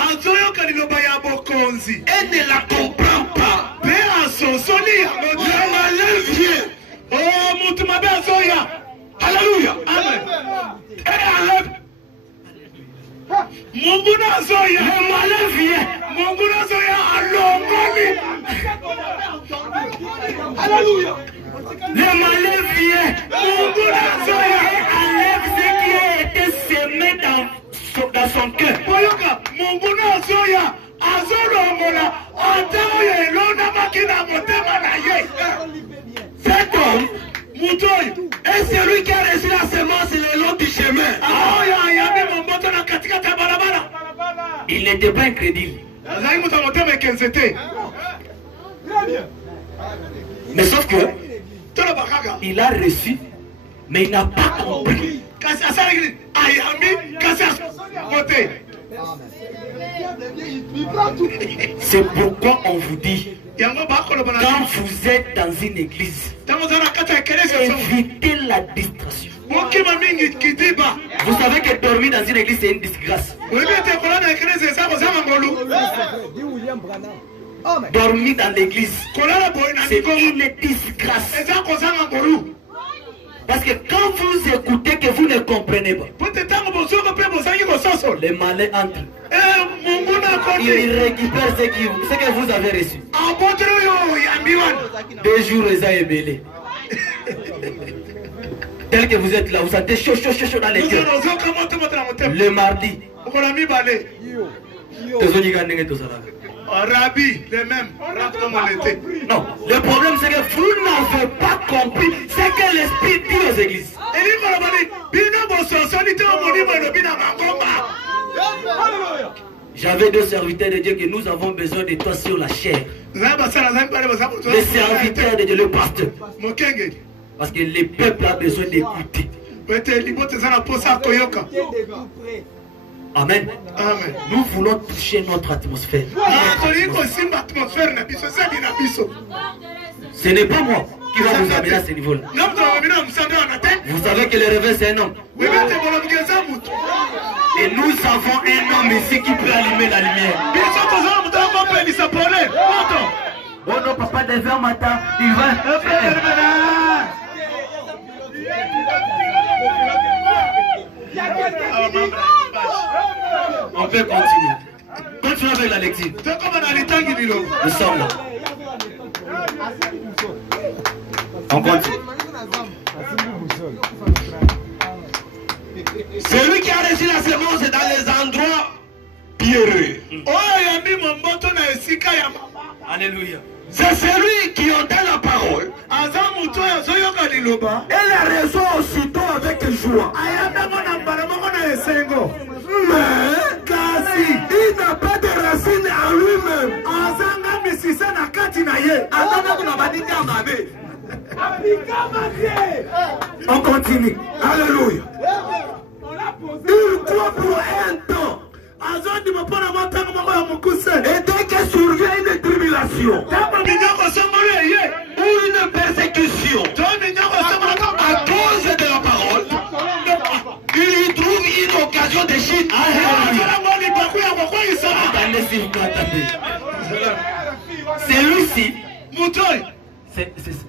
ne la comprend pas, le malheur vient. Alléluia. Amen. Et enlève. Le malheur vient. Alléluia. Le malheur vient. Enlève ce qui a été semé dans son cœur. Cet homme est celui qui a reçu la semence le long du chemin. Il n'était pas incrédule. Mais sauf que il a reçu, mais il n'a pas compris. C'est pourquoi on vous dit, quand vous êtes dans une église, évitez la distraction. Vous savez que dormir dans une église c'est une disgrâce. Dormir dans l'église c'est une disgrâce. Parce que quand vous écoutez que vous ne comprenez pas, les malins entrent. Il récupère ce que vous avez reçu. 2 jours, ils ont ébélé. Tel que vous êtes là, vous sentez chaud dans les cœurs. Le mardi. Rabbi, les mêmes. Non, le problème c'est que vous n'avez pas compris ce que l'Esprit dit aux églises. J'avais 2 serviteurs de Dieu que nous avons besoin de toi sur la chair. Les serviteurs de Dieu, le pasteur. Parce que le peuple a besoin d'écouter. Amen. Amen. Nous voulons toucher notre atmosphère. Ce n'est pas moi qui va vous amener à ce niveau-là. Vous savez que le réveil c'est un homme. Et nous avons un homme ici qui peut allumer la lumière. Oh non, papa, dès un matin, il va. On peut continuer. Continuez avec la lecture. Nous sommes là. On continue. Celui qui a reçu la semence dans les endroits pierreux. Alléluia. C'est celui qui entend la parole et la reçoit aussitôt avec joie. Mais il n'a pas de racine en lui-même. On continue. Alléluia. Il croit pour un temps. Et dès que survient une tribulation ou une persécution à cause de la parole, Celui-ci,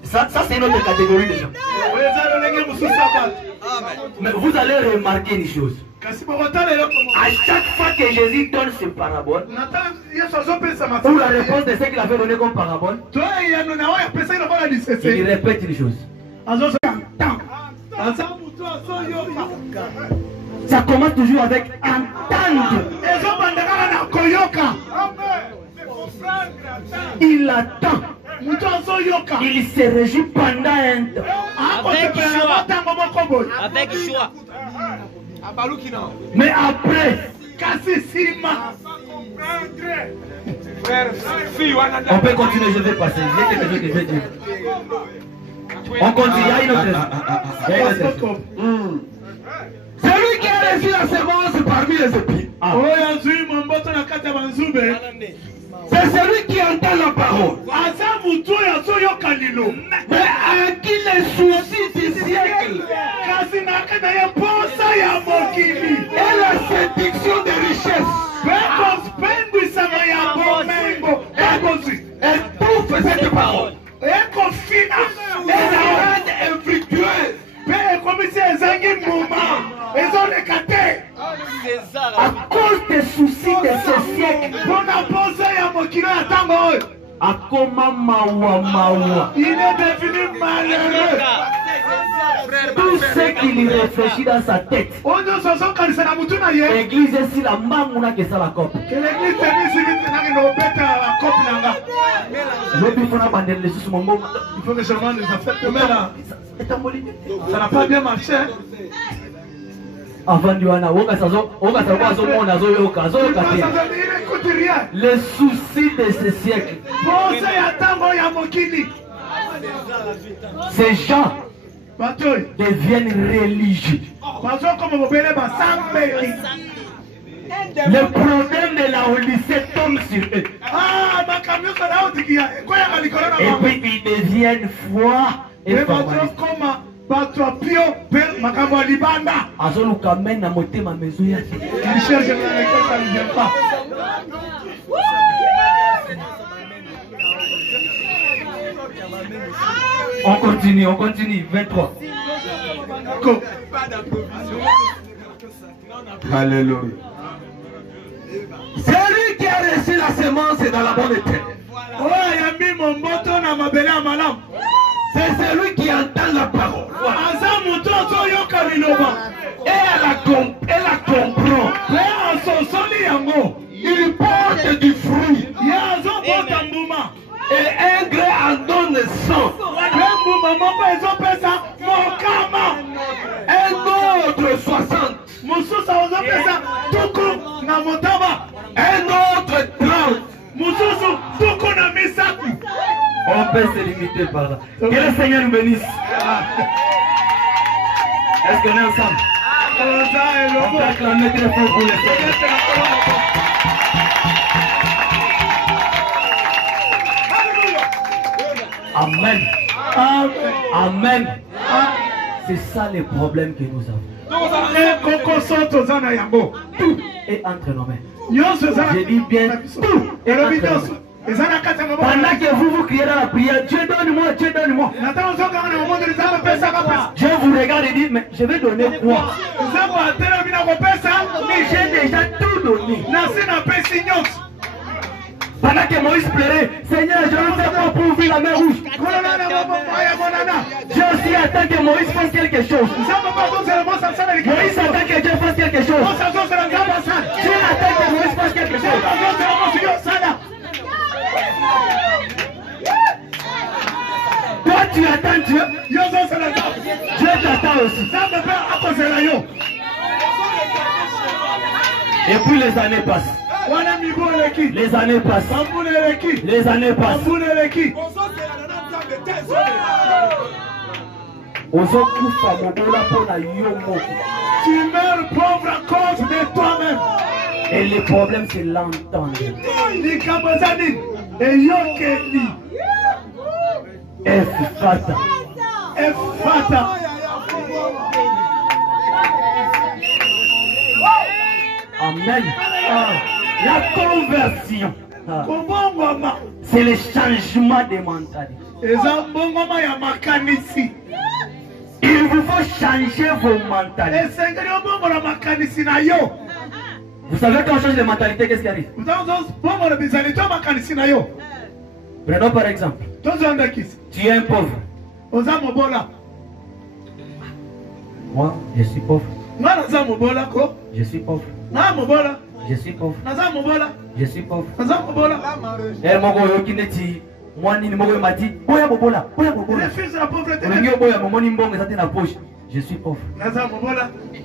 ça c'est une autre catégorie déjà. Mais vous allez remarquer une chose. À chaque fois que Jésus donne ce parabole, ou la réponse de ce qu'il avait donné comme parabole, il répète une chose. Ça commence toujours avec entendre. Il attend. Il se réjouit pendant un temps. Avec joie. Mais après, on peut continuer, je vais passer. J'ai quelque chose que je vais dire. On continue, il y a une autre. Celui qui a reçu la semence parmi les épis. C'est celui qui entend la parole. Mais à qui les soucis du siècle et la séduction des richesses étouffe cette parole. Et la rend infructueuse. À cause des soucis de ce siècle, il est devenu malheureux. Tout ce qu'il réfléchit dans sa tête. L'église est si la mamouna que ça la coupe. Il faut que je demande les affaires. Ça n'a pas bien marché. Avant du les soucis de ce siècle. Ces gens deviennent religieux. Le problème de la Odyssée tombe sur eux. Et puis ils deviennent foi et formalité. On continue, 23. Alléluia. Celui qui a reçu la semence est dans la bonne terre. C'est celui qui entend la parole. Et elle la comprend. Il porte du fruit. Et un gré en donne 100. Un autre 60. Un autre 30. On peut se limiter par là. Que le Seigneur nous bénisse. Est-ce qu'on est ensemble? On peut acclamer très fort pour le Seigneur. Amen. Amen. C'est ça le problème que nous avons. Tout est entre nos mains. Je dis bien tout est entre nos mains. Pendant que vous criez dans la prière, Dieu donne-moi, Dieu donne-moi. Je vous regarde et dis, mais je vais donner quoi? Mais j'ai déjà tout donné. Pendant que Moïse pleurait, Seigneur, je ne sais pas pour ouvrir la mer rouge. Dieu aussi attend que Moïse fasse quelque chose. Moïse attend que Dieu fasse quelque chose. Dieu attend que Moïse fasse quelque chose. Toi tu attends Dieu. Dieu t'attend aussi. Et puis les années passent. Les années passent. Les années passent. Tu meurs pauvre à cause de toi-même. Et le problème c'est l'entendre. Efata. Amen. La conversion. C'est le changement de mentalité. Il vous faut changer vos mentalités. Vous savez quand on change les mentalités, qu'est-ce qui arrive? Prenons par exemple. Tu es un pauvre. Moi, je suis pauvre. Je suis pauvre. Je suis pauvre. Je suis pauvre. Et mon gars, qui n'est moi ni mon m'a dit, boya bobola, boya bobola. Je suis pauvre.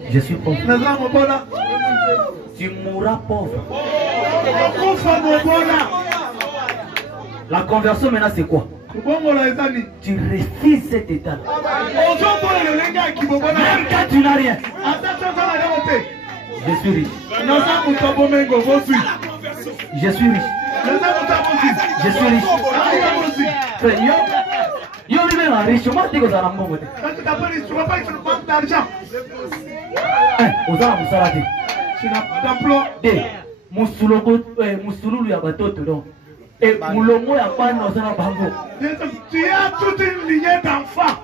Je suis pauvre. Tu mourras pauvre. La conversion maintenant c'est quoi? Tu refuses cet état. Même quand tu n'as rien. Je suis riche. Je suis riche. Je suis riche. Yo même riche. Moi tu n'as pas d'emploi. Et Moulongo ya pas dans un bango. Tu as toute une lignée d'enfants.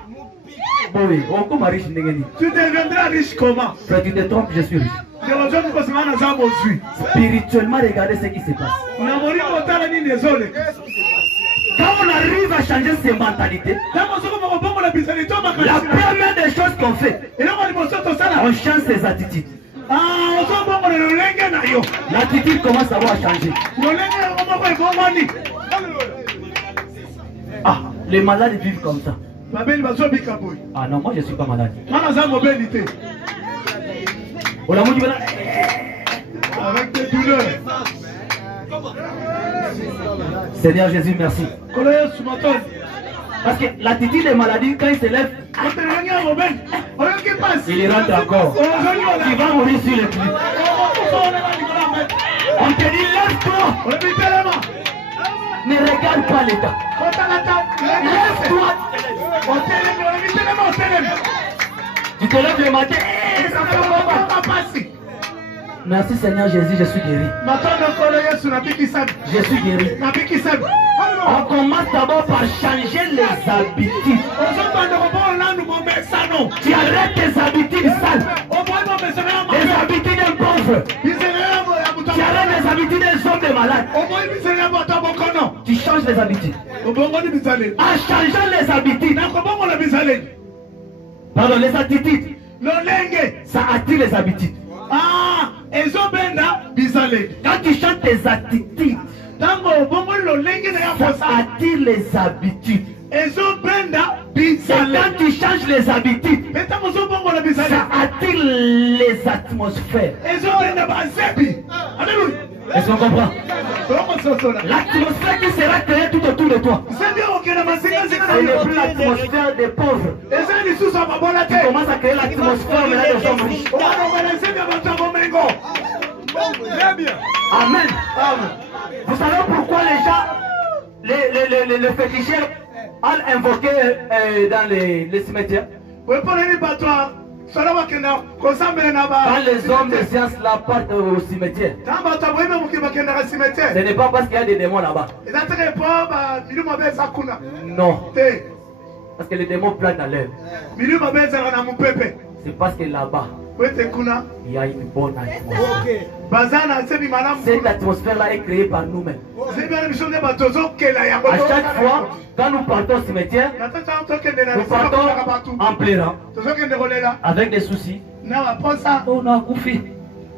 Oui, on comme riche n'engeni. Tu deviendras riche comment? Frère, tu te trompes, je suis riche. Spirituellement, regardez ce qui se passe. Quand on arrive à changer ses mentalités, la première des choses qu'on fait, on change ses attitudes. L'attitude commence à changer. Ah, les malades vivent comme ça. Ah non, moi je ne suis pas malade. Avec des douleurs. Seigneur Jésus, merci. Parce que l'attitude des maladies, quand il se lève, il rentre encore. Il va mourir sur le pied. On te dit, lève-toi. Ne regarde pas l'état. Lève-toi. Tu te lèves le matin. Merci Seigneur Jésus, je suis guéri. Je suis guéri. On commence d'abord par changer les habitudes. Tu arrêtes tes habitudes sales. Les habitudes d'un pauvre. Tu arrêtes les habitudes d'un homme de malade. Tu changes les habitudes. En changeant les habitudes. Pardon, les attitudes. Ça attire les habitudes. Quand tu changes tes attitudes, ça attire les habitudes. Et quand tu changes les habitudes, ça attire les atmosphères. Est-ce qu'on comprend? L'atmosphère qui sera créée tout autour de toi, ce n'est plus l'atmosphère des pauvres. Tu commences à créer l'atmosphère des hommes riches. Amen. Vous savez pourquoi les gens, les féticheurs, ont invoqué dans les cimetières? Quand les hommes de science là partent au cimetière, ce n'est pas parce qu'il y a des démons là-bas. Non. Parce que les démons planent dans l'air. C'est parce que là-bas, il y a une bonne atmosphère. Cette atmosphère-là est créée par nous-mêmes. À chaque fois, quand nous partons au cimetière, nous partons en pleurant, avec des soucis. On a Koufi.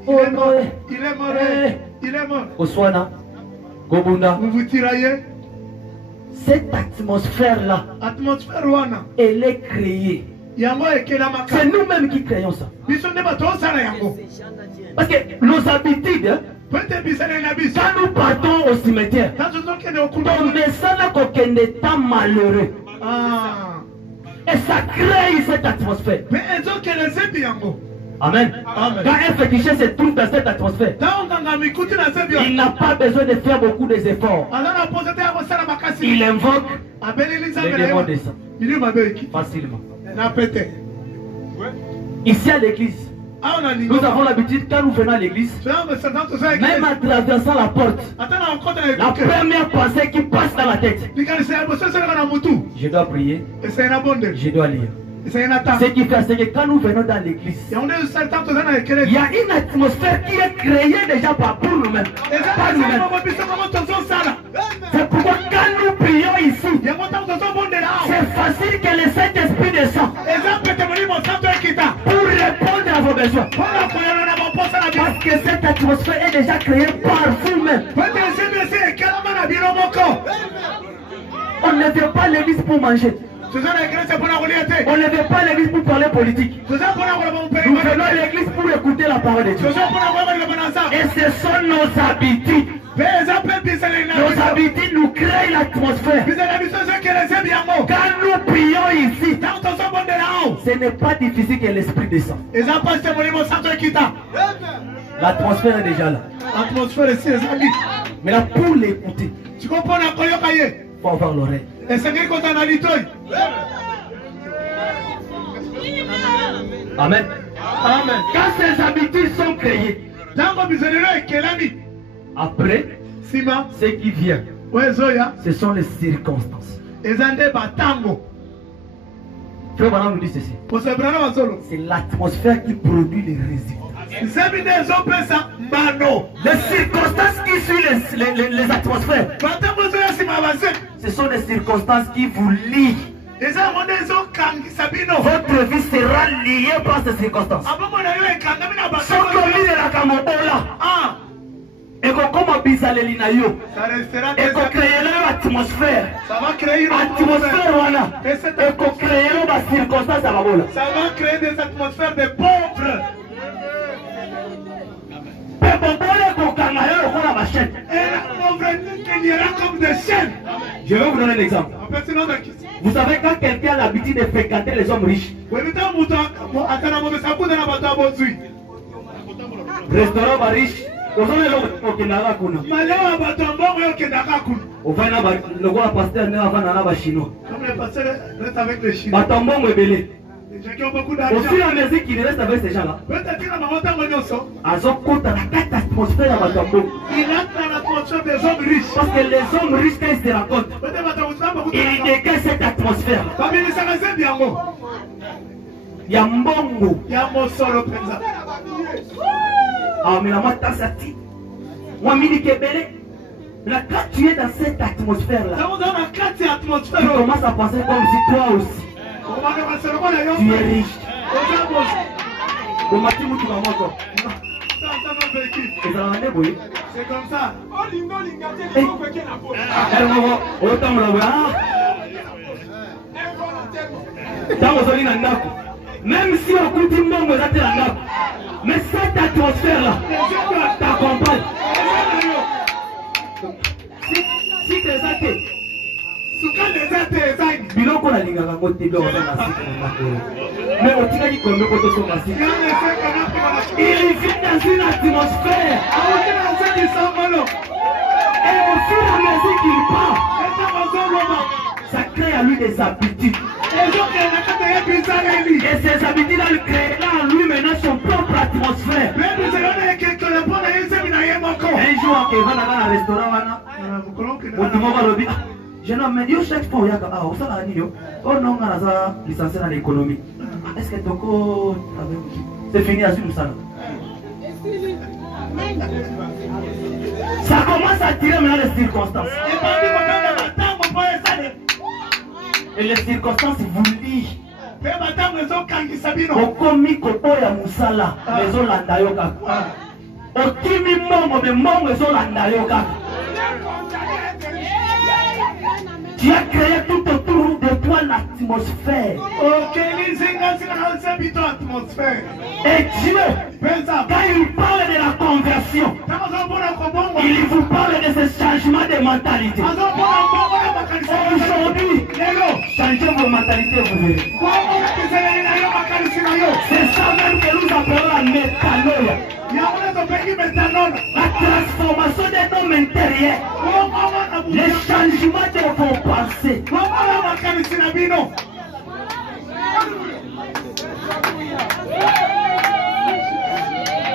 Oh non, il est mort. Il est mort. Oswana, Gobunda. Vous vous tiraillez. Cette atmosphère-là, elle est créée. C'est nous-mêmes qui créons ça. Parce que nos habitudes, quand nous partons au cimetière, ton message n'est pas malheureux. Et ça crée cette atmosphère. Amen. Quand un féticheur se trouve dans cette atmosphère, il n'a pas besoin de faire beaucoup d'efforts. Il invoque les démons descendent facilement. Ici à l'église, Nous avons l'habitude, quand nous venons à l'église, même en traversant la porte, la première pensée qui passe dans la tête, je dois prier, je dois lire. Ce qui fait, c'est que quand nous venons dans l'église, il y a une atmosphère qui est créée déjà pour nous-mêmes. C'est pourquoi quand nous prions ici, c'est facile que le Saint-Esprit descende pour répondre à vos besoins. Parce que cette atmosphère est déjà créée par vous-même. On ne vient pas à l'église pour manger. On ne vient pas à l'église pour parler politique. Nous venons à l'église pour écouter la parole de Dieu. Et ce sont nos habitudes. Nos habitudes nous créent l'atmosphère. Quand nous prions ici, ce n'est pas difficile que l'esprit descende. L'atmosphère est déjà là. Mais là, pour l'écouter, il faut avoir l'oreille. Amen. Amen. Quand ces habitudes sont créées, après, ce qui vient, ce sont les circonstances. Frère Branham nous dit ceci. C'est l'atmosphère qui produit les résultats. Les circonstances qui suivent les atmosphères, ce sont des circonstances qui vous lient. Votre vie sera liée par ces circonstances. Et comme bizaleli na yo, et qu'on crée l'atmosphère, atmosphère voilà, et qu'on crée la circonstance à la bola. Ça va créer des atmosphères de pauvres. Je vais vous donner un exemple. Vous savez, quand quelqu'un a l'habitude de fréquenter les hommes riches, restaurant riche, on va au fur et à mesure qu'il reste avec ces gens-là, il entre dans l'atmosphère des hommes riches. Parce que les hommes riches, quand ils se rencontrent, ils dégagent cette atmosphère. Il y a mbongo. Il y a mon solo présent. Ah, mais la moi, t'as sati. Moi, mini kebele. Mais quand tu es dans cette atmosphère-là, tu commences à penser comme si toi aussi. Tu es riche. C'est comme ça. Même si on continue de me mais cette atmosphère-là t'accompagne. Si tu es athée, biloko na lingaka kote biloko na masika mais otikaki kombe kote so masika il vit dans une atmosphère et au fur et à mesure qu'il part ça crée à lui des habitudes et ces habitudes lui créent en lui maintenant son propre atmosphère. Un jour il va dans un restaurant je n'ai mais yo chaque fois yaka ah ça là ni yo oh non on a ça licencié dans l'économie est-ce que toko c'est fini à suivre ça ça commence à tirer maintenant les circonstances et les circonstances vous lient okomi kopo ya musala ezolanda yo kaka okimi mongo me mongo ezolanda yo kaka. Tu as créé tout autour de toi l'atmosphère. Et Dieu, quand il parle de la conversion, il vous parle de ce changement de mentalité. Aujourd'hui, changez vos mentalités, vous verrez. C'est ça même que nous appelons la métanoïa. La transformation de nos intérieurs. Les changements de vos pensées.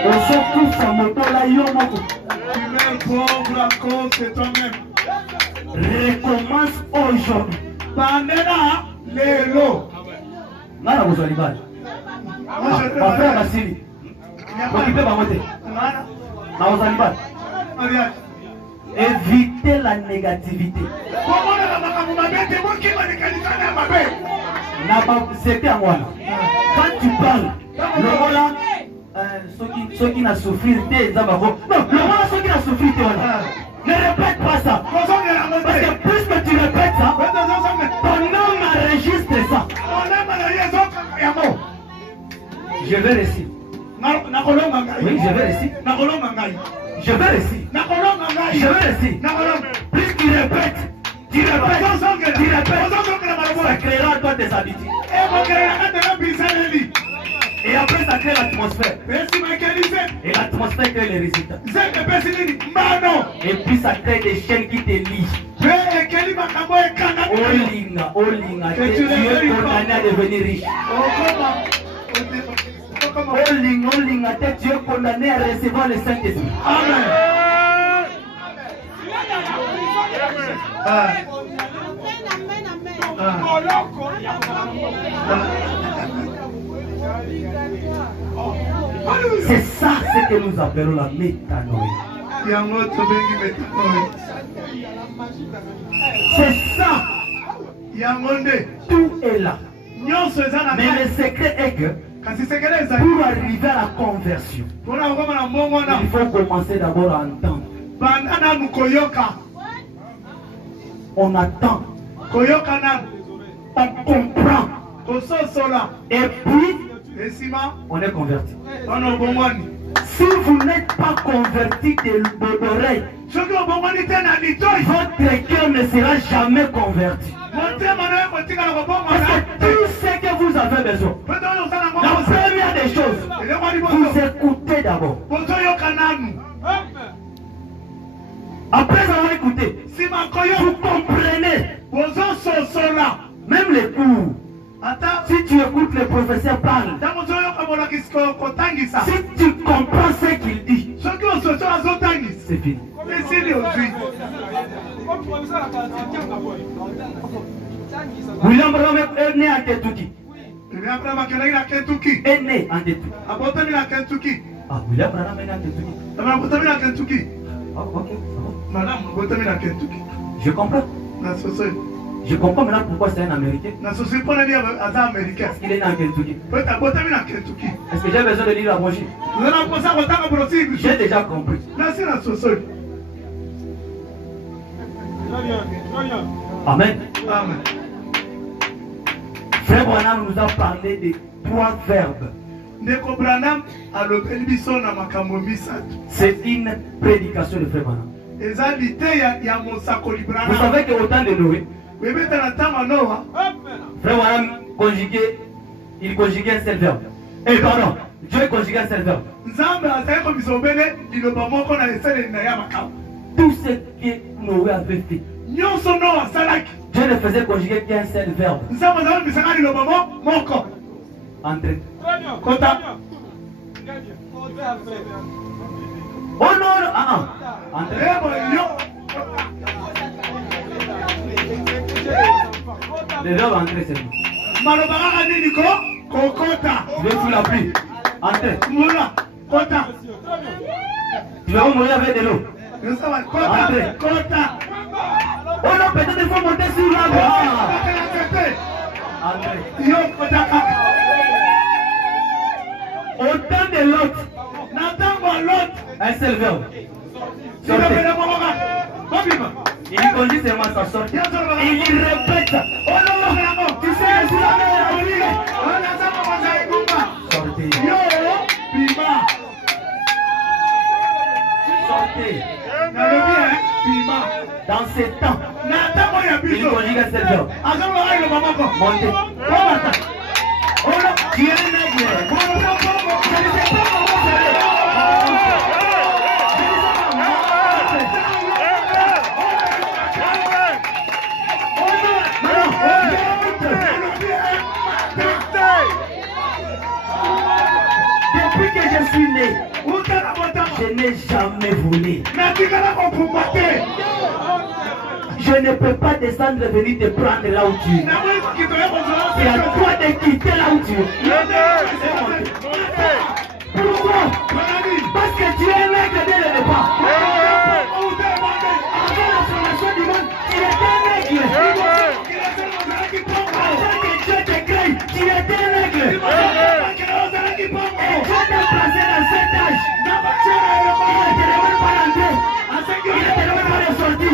Osokufa motola yo moko. Tu mets pauvre à cause de toi-même. Recommence aujourd'hui. Bandera lelo. Nana bozali bali. Papa Basili. Occupez ma moté. Na bozali bali. Évitez la négativité. C'était à moi. Quand tu parles, le voilà, ceux qui n'ont souffert, non, le voilà, ceux qui n'ont souffert, ne répète pas ça. Parce que plus que tu répètes ça, ton homme enregistre ça. Je vais réussir. Oui, je vais réussir. Je vais réussir. Je vais réussir. Plus tu répètes, ça créera toi des habitudes. Et après ça crée l'atmosphère. Et l'atmosphère crée les résultats. Et puis ça crée des chaînes qui te lient. Olinga, tu es condamné à devenir riche. Olinga, tu es condamné à recevoir le Saint-Esprit. Amen. C'est ça ce que nous appelons la métanoïa. C'est ça. Tout est là. Mais le secret est que pour arriver à la conversion, il faut commencer d'abord à entendre. On attend. On comprend. Et puis, on est converti. Si vous n'êtes pas converti de l'oreille, votre cœur ne sera jamais converti. Parce que tout ce que vous avez besoin, la première des choses, vous écoutez d'abord. Après avoir écouté, vous comprenez. Même les cours. Si tu écoutes le professeur parler, si tu comprends ce qu'il dit, c'est fini. William Branham est né à Kentucky. Est né en Kentucky. Ah, William Branham est né à Kentucky. Ah, ok, je comprends. Je comprends maintenant pourquoi c'est un Américain. Parce qu'il est né en Kentucky. Est-ce que j'ai besoin de lire la brochure? J'ai déjà compris. Amen. Amen. Frère Branham nous a parlé de 3 verbes. C'est une prédication de Frère Branham. Vous savez qu'au temps de Noé, Frère Branham il conjuguait un seul verbe. Et pardon, Dieu conjuguait un seul verbe. Tout ce que Noé avait fait, Dieu ne faisait conjuguer qu'un seul verbe. Entrer. Oh non, non, entrer. Le verbe entrer, c'est bon. Je vais sous la pluie. Entrer. Tu vas mourir avec de l'eau. Entrer. Oh non, peut-être il faut monter sur la voie. Entrer. Au temps de l'autre, un seul verbe. Sortez. Il conduit seulement sa sortie. Il répète. Oh non, tu sais, sur la mer. Sortez. Sortez. Dans ces temps, il conjugue un seul verbe. Montez. Oh non, tu es un nègre. Depuis que je suis né, je n'ai jamais volé. Je ne peux pas descendre et venir te prendre là où tu es. C'est à toi de quitter là où tu es. Pourquoi? Parce que tu es un nègre dès le départ. Avant la formation du monde, tu étais un nègre. Avant que Dieu te crée, tu étais un nègre. Et Dieu t'a placé dans cet âge. Il ne te demande pas d'entrer. Il ne te demande pas de sortir.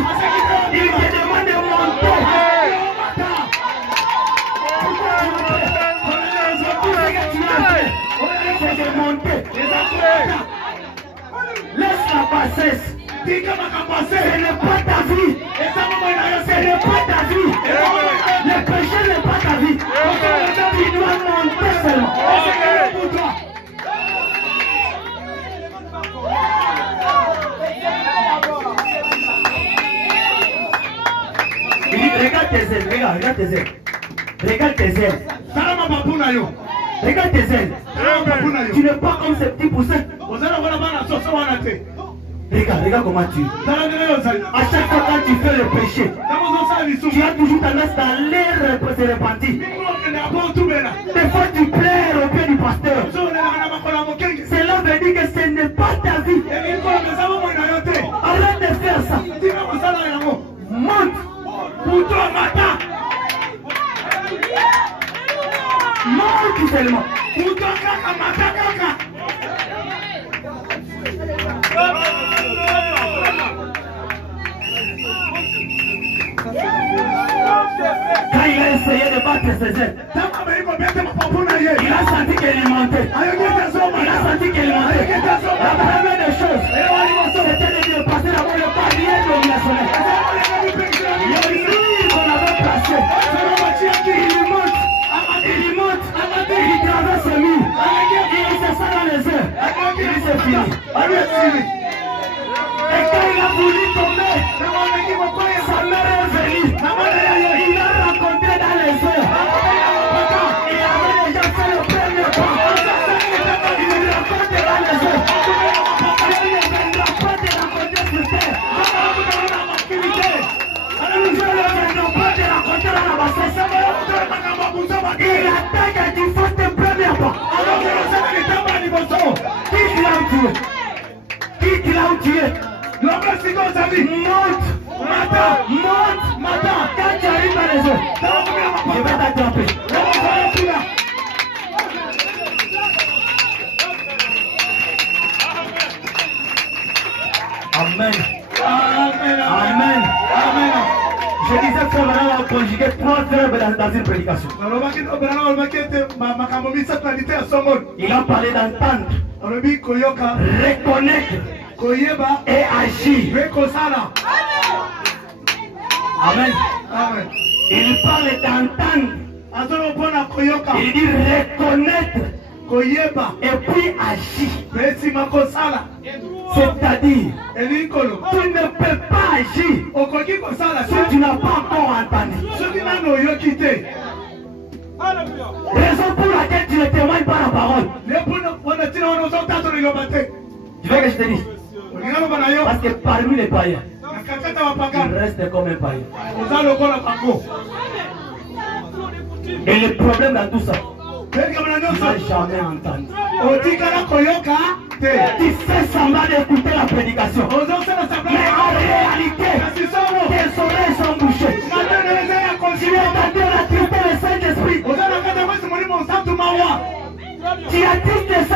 Il te demande de monter. Pourquoi tu as fait? C'est de monter. Laisse la bassesse. Ce n'est pas ta vie. Ce n'est pas ta vie. Le péché n'est pas ta vie. Tu dois monter seulement. Il dit, regarde tes ailes, regarde tes ailes. Regarde tes ailes. Regarde tes ailes. Tu n'es pas comme ces petits poussins. Regarde comment tu es. À chaque fois quand tu fais le péché, tu as toujours tendance d'aller se repentir. Des fois tu pleures au pied du pasteur. Cela veut dire que ce n'est pas ta vie. Arrête de faire ça. Monte. Pour toi, matin. Monte seulement. Pour toi, matin. Quand il a essayé de battre ses ailes, il a senti qu'elle montait. Il a senti qu'elle montait. La première des choses, c'était de passer d'abord le palier dominationnel. Lui qu'on avait placé, il monte, il traverse le mur, il se sent dans les airs, il s'est fini. Et quand il a voulu tomber, sa mère est venue. Il l'a rencontré dans les airs. Il avait déjà fait le premier pas. Il l'a rencontré dans les airs. Il ne viendra pas te rencontrer sur terre. Il ne viendra pas te rencontrer dans la bassesse. Il attaque et tu fasses tes premiers pas. Quitte là où tu es. Quitte là où tu es. Monte, matin, quand tu arrives dans les eaux, je vais t'attraper. Amen. Amen. Je disais que maintenant on va conjuguer 3 verbes dans une prédication. Il a parlé d'entendre, reconnaître et agir. Amen. Il parle d'entendre. Il dit reconnaître et puis agir. C'est-à-dire, tu ne peux pas agir si tu n'as pas encore entendu. Raison pour laquelle tu ne témoignes pas la parole. Tu veux que je te dise? Parce que parmi les païens, il reste comme un païen. Et le problème dans tout ça, tu n'as jamais entendu. Tu fais semblant d'écouter la prédication. Mais en réalité, tes oreilles sont bouchées. Tu es tenté d'attrister le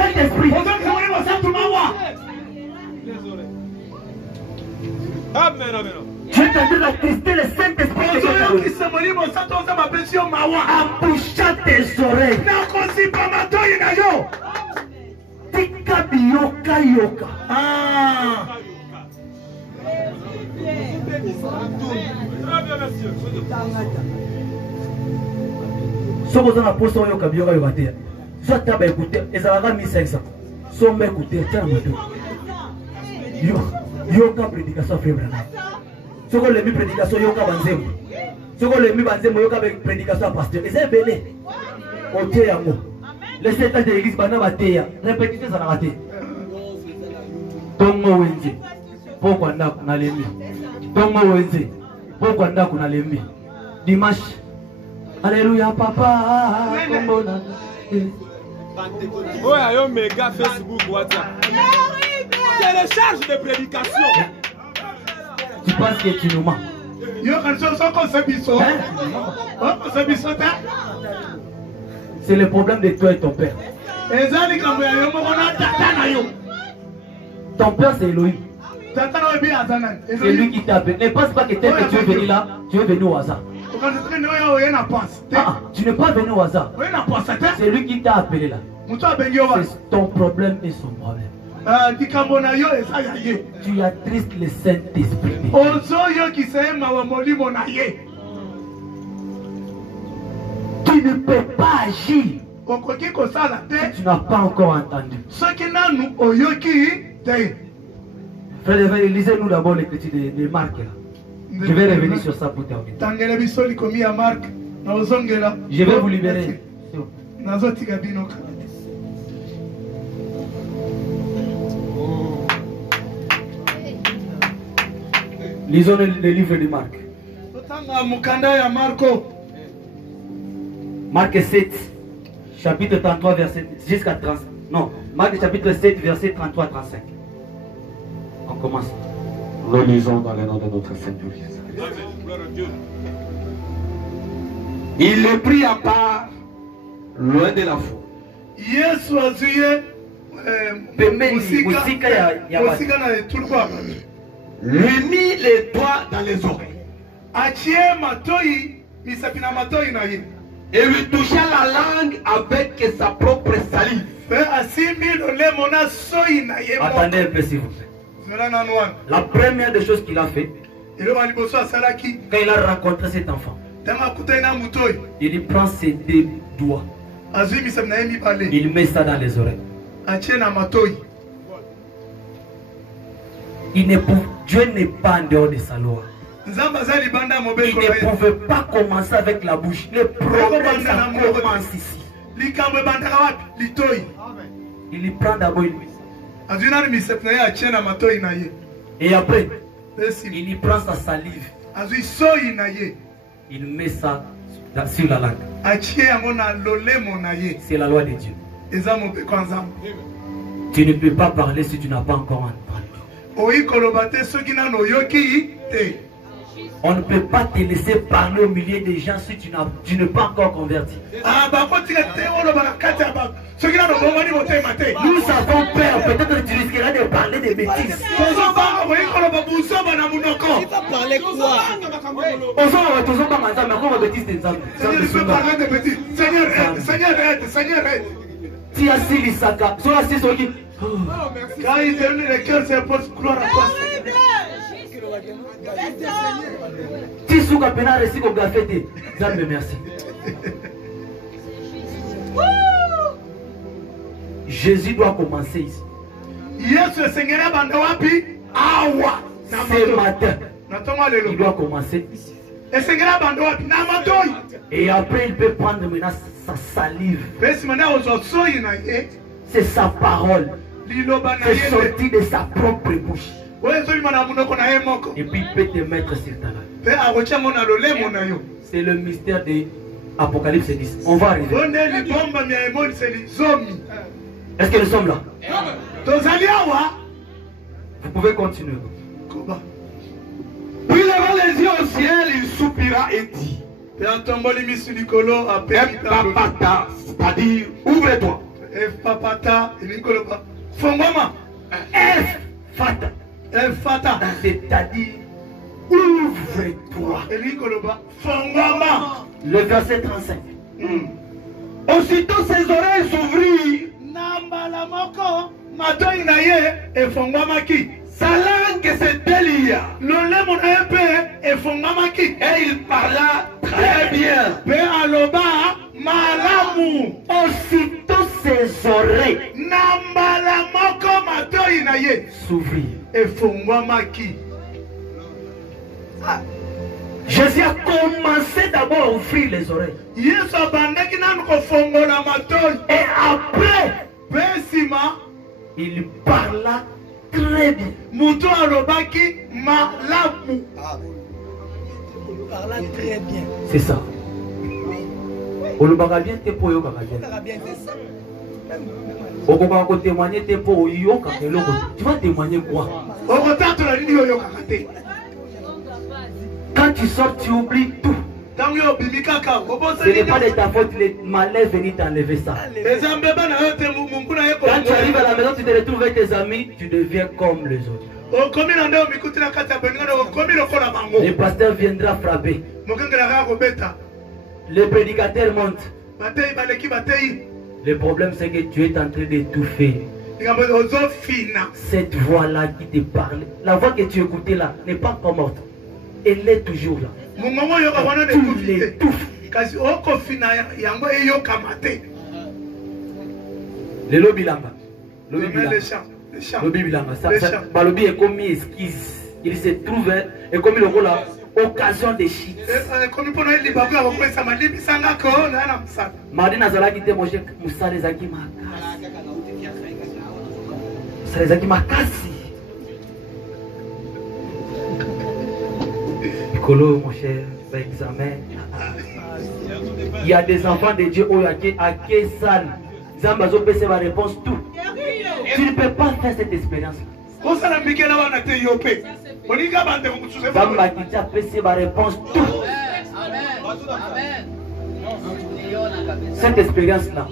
Saint-Esprit. Tu attristes le Saint-Esprit. Tu es tenté d'attrister le Saint-Esprit en bouchant tes oreilles. Tika yoka yoka. Si vous avez un poste yoka yoka yoka, soit tu as écouté, et ça va 1500. Si on m'a écouté, tiens le moto. Yoka prédication frère. Si on a mis prédication yoka banzemo. Si on a mis banzemo yoka prédication pasteur. Et c'est belé. Au Dieu amour. Les 7 ans de l'église, répétez ça dans la tête. Tongo Wenzi, pourquoi on a l'ennemi? Tongo Wenzi, pourquoi on a l'ennemi? Dimanche, alléluia, papa. Oh, il y a un méga Facebook, WhatsApp. Télécharge des prédications. Tu penses que tu nous mens? C'est le problème de toi et ton père. Ton père c'est Elohim. C'est lui qui t'a appelé. Ne pense pas que tu es venu là, tu es venu au hasard. Ah, tu n'es pas venu au hasard. C'est lui qui t'a appelé là. C'est ton problème et son problème. Tu attristes le Saint-Esprit. Tu ne peux pas agir si tu n'as pas encore entendu. Frère, lisez-nous d'abord l'écriture de Marc. Je vais revenir sur ça pour terminer. Je vais vous libérer. Lisons le livre de Marc. Marc 7, chapitre 33, verset jusqu'à 35. Non, Marc chapitre 7, verset 33-35. On commence. Nous lisons dans le nom de notre Seigneur Jésus-Christ. Il est pris à part, loin de la foule. Lui mit les doigts dans les oreilles. Et lui toucha la langue avec sa propre salive. Attendez un peu s'il vous plaît. La première des choses qu'il a fait, quand il a rencontré cet enfant, il prend ses deux doigts, il met ça dans les oreilles. Dieu n'est pas en dehors de sa loi. Il ne pouvait pas commencer avec la bouche. Le problème, ça commence ici. Il prend d'abord une mise. Et après, il prend sa salive. Il met ça sur la langue. C'est la loi de Dieu. Tu ne peux pas parler si tu n'as pas encore entendu. On ne peut pas te laisser parler au milieu des gens si tu n'es pas encore converti. Nous savons peur, peut-être que tu risqueras de parler des bêtises. Il va parler quoi? Seigneur, aide. Tu as si l'Isaka, soit assis sur qui? Quand il termine le cœur, c'est pour gloire à toi. Tu souka pena resi ko gafete. Zambe merci. Jésus doit commencer ici. Ce matin, il doit commencer ici. Et après, il peut prendre maintenant sa salive. C'est sa parole. C'est sorti de sa propre bouche. Et puis il peut te mettre sur ta langue. C'est le mystère de Apocalypse 10. On va arriver. Est-ce que nous sommes là? Vous pouvez continuer. Puis levant les yeux au ciel, il soupira et dit: Epapata, c'est-à-dire ouvre-toi. Fata, c'est-à-dire ouvre-toi. Le verset 35. Aussitôt ses oreilles s'ouvrirent. Sa langue se délia. Et il parla très bien. Aussitôt ses oreilles s'ouvrirent. Jésus a commencé d'abord à ouvrir les oreilles. Et après, il parla très bien. Il parla très bien. C'est ça. On le parle bien, t'es pour yo bien. On va témoigner, t'es pour yo. Tu vas témoigner quoi? Quand tu sors, tu oublies tout. Ce n'est pas de ta faute, les malais venus t'enlever ça. Quand tu arrives à la maison, tu te retrouves avec tes amis, tu deviens comme les autres. Le pasteur viendra frapper. Le prédicateur monte. Le problème, c'est que tu es en train d'étouffer. Cette voix-là qui te parle, la voix que tu écoutais là, n'est pas encore morte. Elle est toujours là. Tu l'étouffes. Le lobby langa. Le lobby bilanga. Le lobby est comme esquisse. Il se trouve et comme il a l'occasion de shit. Mardi nazala qui témoigne Moussa les Zaki Makasi. Moussa les Zaki Makasi. Piccolo, mon cher, c'est examen. Il y a des enfants de Dieu à Kessan. Zambazo peut ma réponse tout. Tu ne peux pas faire cette expérience. Zambakitia peut ma réponse tout. Cette expérience-là,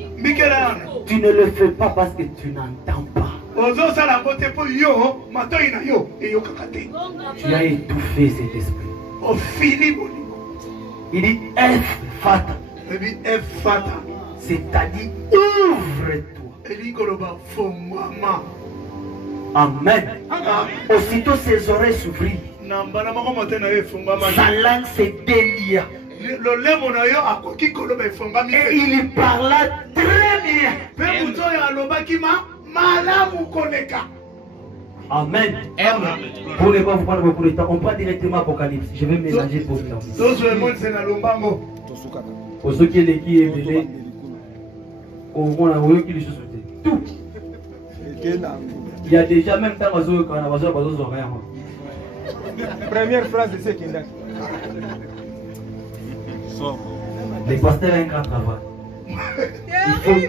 tu ne le fais pas parce que tu n'entends pas. Tu as étouffé cet esprit. Il dit Fata. C'est-à-dire ouvre-toi. Amen. Aussitôt ses oreilles s'ouvrirent. Sa langue se délia. Et il parla très bien. Amen. Pour ne pas vous prendre beaucoup de temps, on parle directement à Apocalypse. Je vais mélanger pour vous. Pour ceux qui est mêlé, on a vu qu'il est tout. Il y a déjà même temps qu'on a besoin. Première phrase de ce qu'il a. Les pasteurs ont un grand travail. Il faut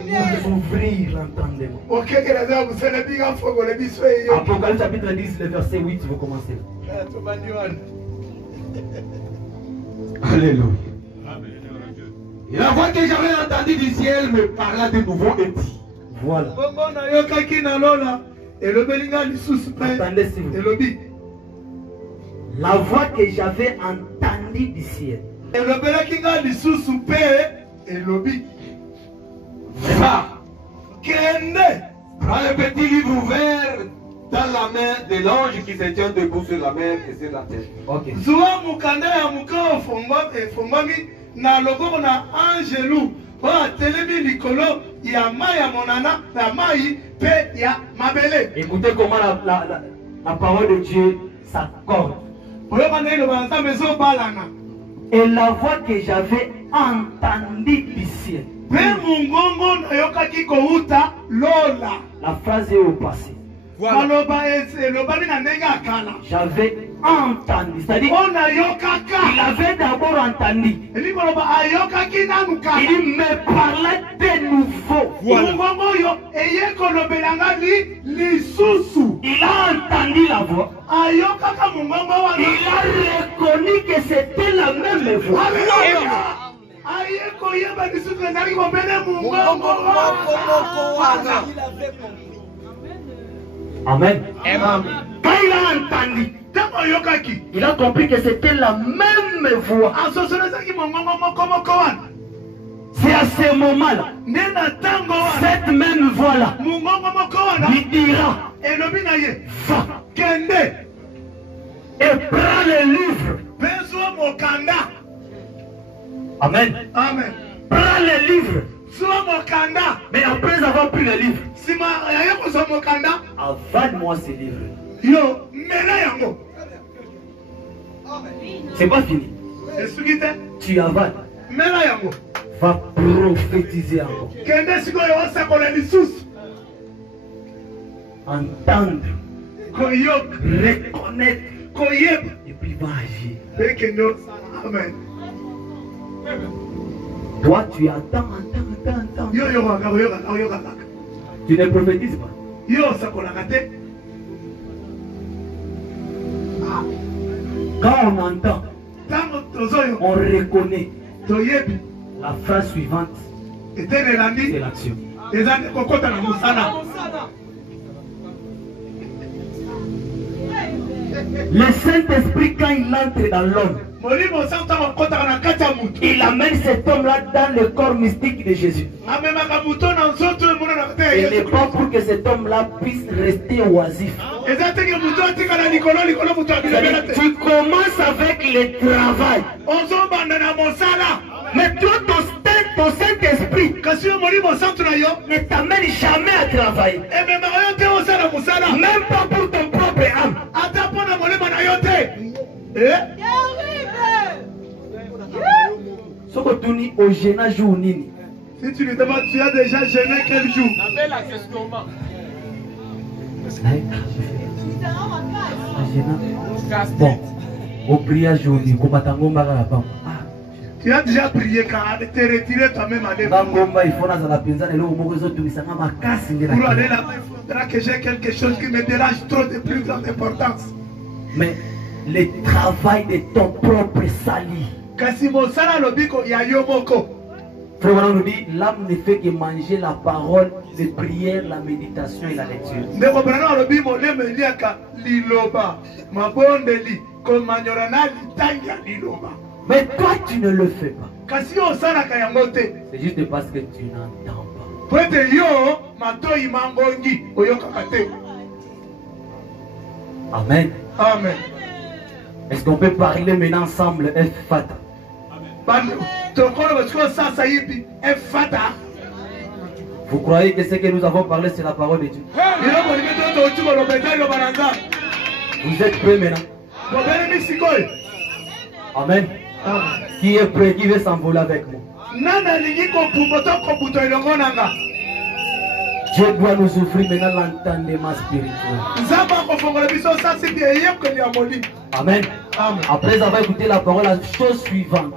nous ouvrir l'entendement. Apocalypse chapitre 10, le verset 8, vous commencez. Alléluia. Et la voix que j'avais entendue du ciel me parla de nouveau et dit. Voilà. Attendez s'il vous plaît. La voix que j'avais entendue du ciel. Prends le petit livre ouvert dans la main de l'ange qui se tient debout sur la mer et sur la terre. Ok. Écoutez comment la parole de Dieu s'accorde. Et la voix que j'avais entendue du ciel. La phrase est au passé. Voilà. J'avais entendu. C'est-à-dire, il avait d'abord entendu. Il me parlait de nouveau. Voilà. Il a entendu la voix. Il a reconnu que c'était la même voix. Amen. Quand il a entendu, il a compris que c'était la même voix. C'est à ce moment-là, cette même voix-là lui dira, va et prends le livre. Amen. Amen. Prends le livre. Mais après avoir pris le livre, avale-moi ce livre. C'est pas fini. Tu avales. Va prophétiser encore. Entendre. Reconnaître. Et puis va agir. Amen. Toi, tu attends. Tu ne prophétises pas. Quand on entend, on reconnaît. La phrase suivante, c'est l'action. Le Saint-Esprit, quand il entre dans l'homme, il amène cet homme-là dans le corps mystique de Jésus. Il n'est pas pour que cet homme-là puisse rester oisif. Tu commences avec le travail. Mais toi, ton Saint-Esprit ne t'amène jamais à travailler. Même pas pour ton propre âme. Si tu lui demandes, tu as déjà gêné quel jour? Bon, au priage aujourd'hui, tu as déjà prié car te retirer toi-même à l'époque. Pour aller là-bas, il faudra que j'ai quelque chose qui me dérange trop de plus grande importance. Mais le travail de ton propre salut. Frère nous dit, l'âme ne fait que manger la parole, les prières, la méditation et la lecture. Mais toi tu ne le fais pas. C'est juste parce que tu n'entends pas. Amen. Amen. Est-ce qu'on peut parler maintenant ensemble? Fata. Vous croyez que ce que nous avons parlé, c'est la parole de Dieu? Vous êtes prêts maintenant? Amen. Qui est prêt, qui veut s'envoler avec moi? Dieu doit nous offrir maintenant l'entendement spirituel. Amen. Après avoir écouté la parole, la chose suivante,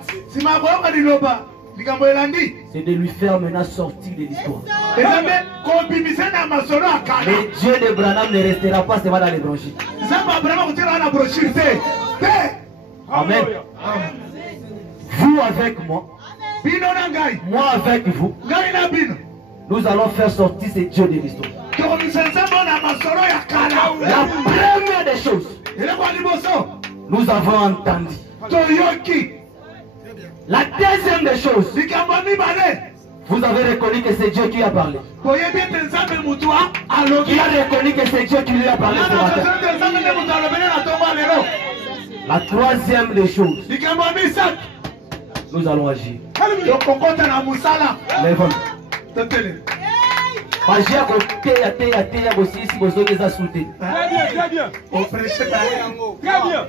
c'est de lui faire maintenant sortir de l'histoire. Mais Dieu de Branham ne restera pas seulement dans les brochures. Amen. Vous avec moi, moi avec vous, nous allons faire sortir ce Dieu de l'histoire. La première des choses, nous avons entendu. La deuxième des choses, vous avez reconnu que c'est Dieu qui a parlé. Qui a reconnu que c'est Dieu qui lui a parlé ce matin. La troisième des choses, nous allons agir. Lève-nous. Magia côté à aussi si vous avez ça sauté. Très bien. Très bien.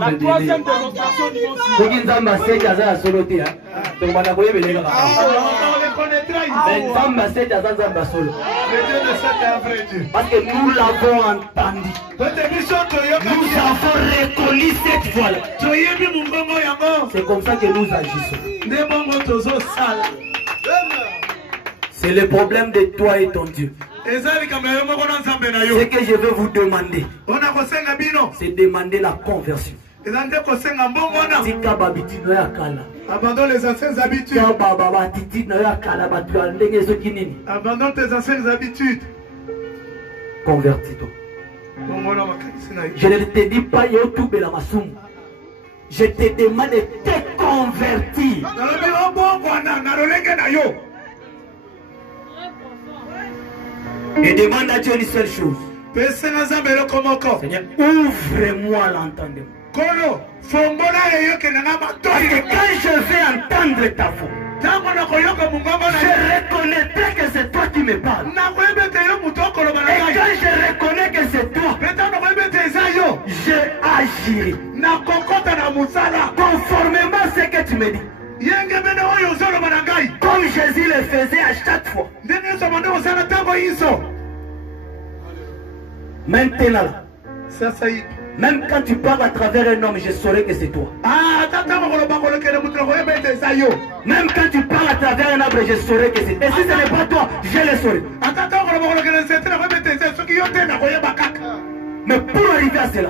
La troisième démonstration du parce que nous l'avons entendu. Nous avons reconnu cette fois-là. C'est comme ça que nous agissons. C'est le problème de toi et ton Dieu. Ce que je veux vous demander, c'est demander la conversion. Abandonne les anciennes habitudes. Abandonne tes anciennes habitudes. Convertis-toi. Je ne te dis pas je te demande de te convertir. Et demande à Dieu une seule chose. Seigneur, ouvre-moi l'entendement. Parce que quand je vais entendre ta voix, je reconnaîtrai que c'est toi qui me parles. Et quand je reconnais que c'est toi, je agirai. Maintenant, sasa hivi même quand tu parles à travers un homme, je saurai que c'est toi. Même quand tu parles à travers un arbre, je saurai que c'est toi. Et si ce n'est pas toi, je le saurai. Mais pour arriver à cela,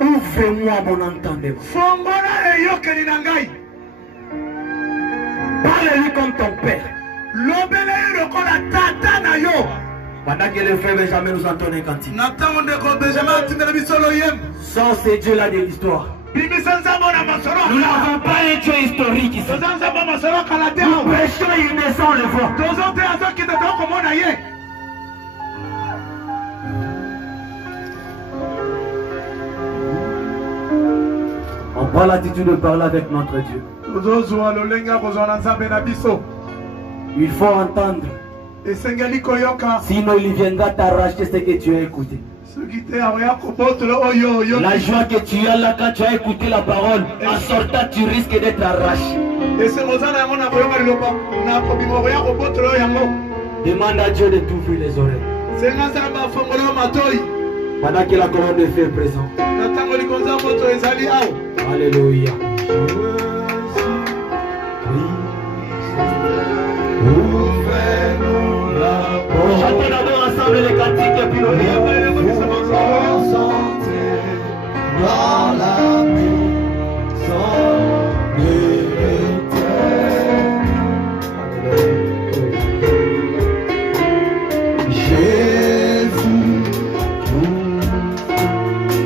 ouvre-moi mon entendement. Parle-lui comme ton père. Pendant que le frère Benjamin nous entend un cantique. Sans ces dieux-là de l'histoire. Nous n'avons pas un Dieu historique ici. Nous prêchons, il descend le voix. On prend l'attitude de parler avec notre Dieu. Il faut entendre. Sinon il viendra t'arracher ce que tu as écouté. La joie que tu as là quand tu as écouté la parole, en sortant tu risques d'être arraché. Demande à Dieu de t'ouvrir les oreilles. Pendant que la colonne de feu est présente. Alléluia. Chantons d'abord ensemble les cantiques et puis le dans la maison de l'Éternel. Jésus,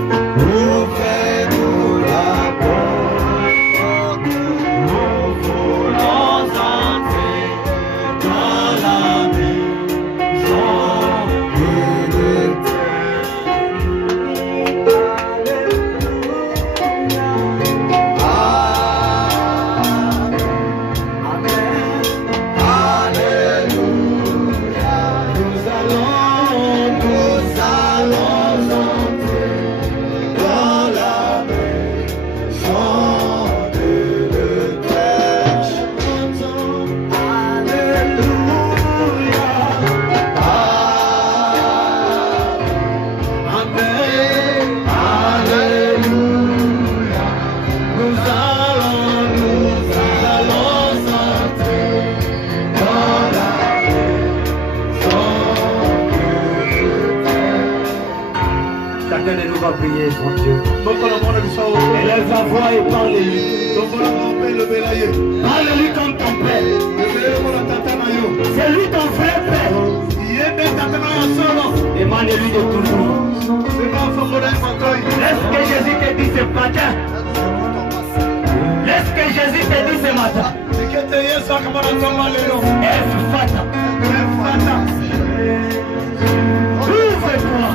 ouvrez-nous la porte, nous voulons entrer dans la maison de l'Éternel. Prier son Dieu. Élève la voix et parle-lui. Parle-lui comme ton père. C'est lui ton vrai père. Demande-lui de toujours. Laisse que Jésus te dise ce matin. Laisse que Jésus te dise ce matin. Efphata. Ouvre-toi.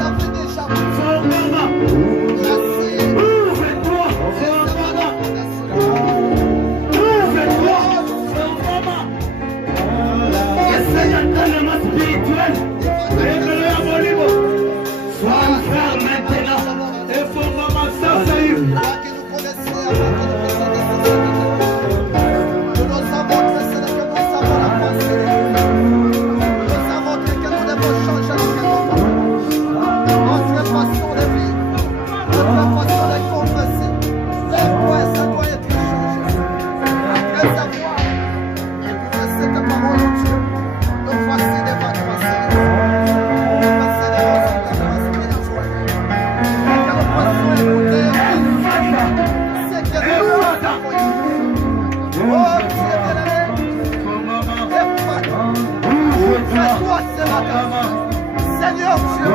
Seigneur Dieu,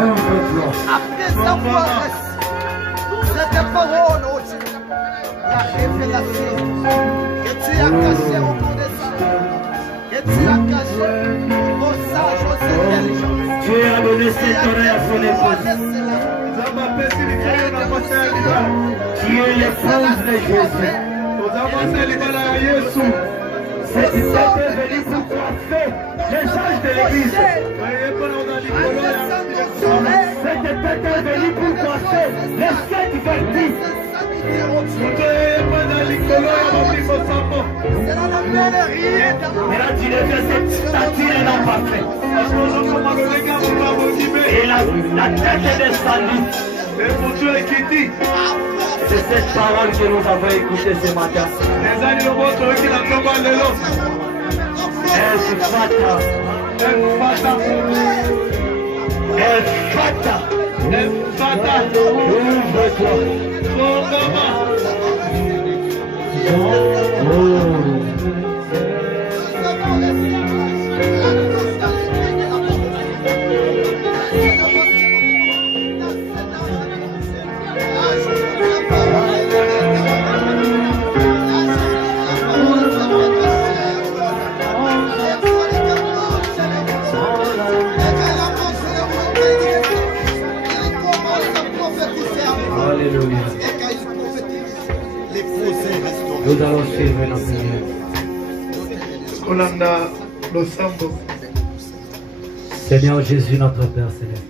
après avoir reçu cette parole, oh Dieu, la révélation que tu as cachée au cours des sages, que tu as cachée aux sages, aux intelligents. Dieu a donné cette oreille à son épouse. Qui est l'épouse de Jésus. Cette tête est venue pour coiffer les sages de l'église. Cette tête est venue pour coiffer les sept vertus. Maintenant tu deviens cette statue et non parfaite. Et la La tête est descendue. C'est cette parole que nous avons écoutée ce matin. Efata. Ouvre-toi. Alléluia. Nous allons suivre la prière. Seigneur Jésus, notre Père céleste.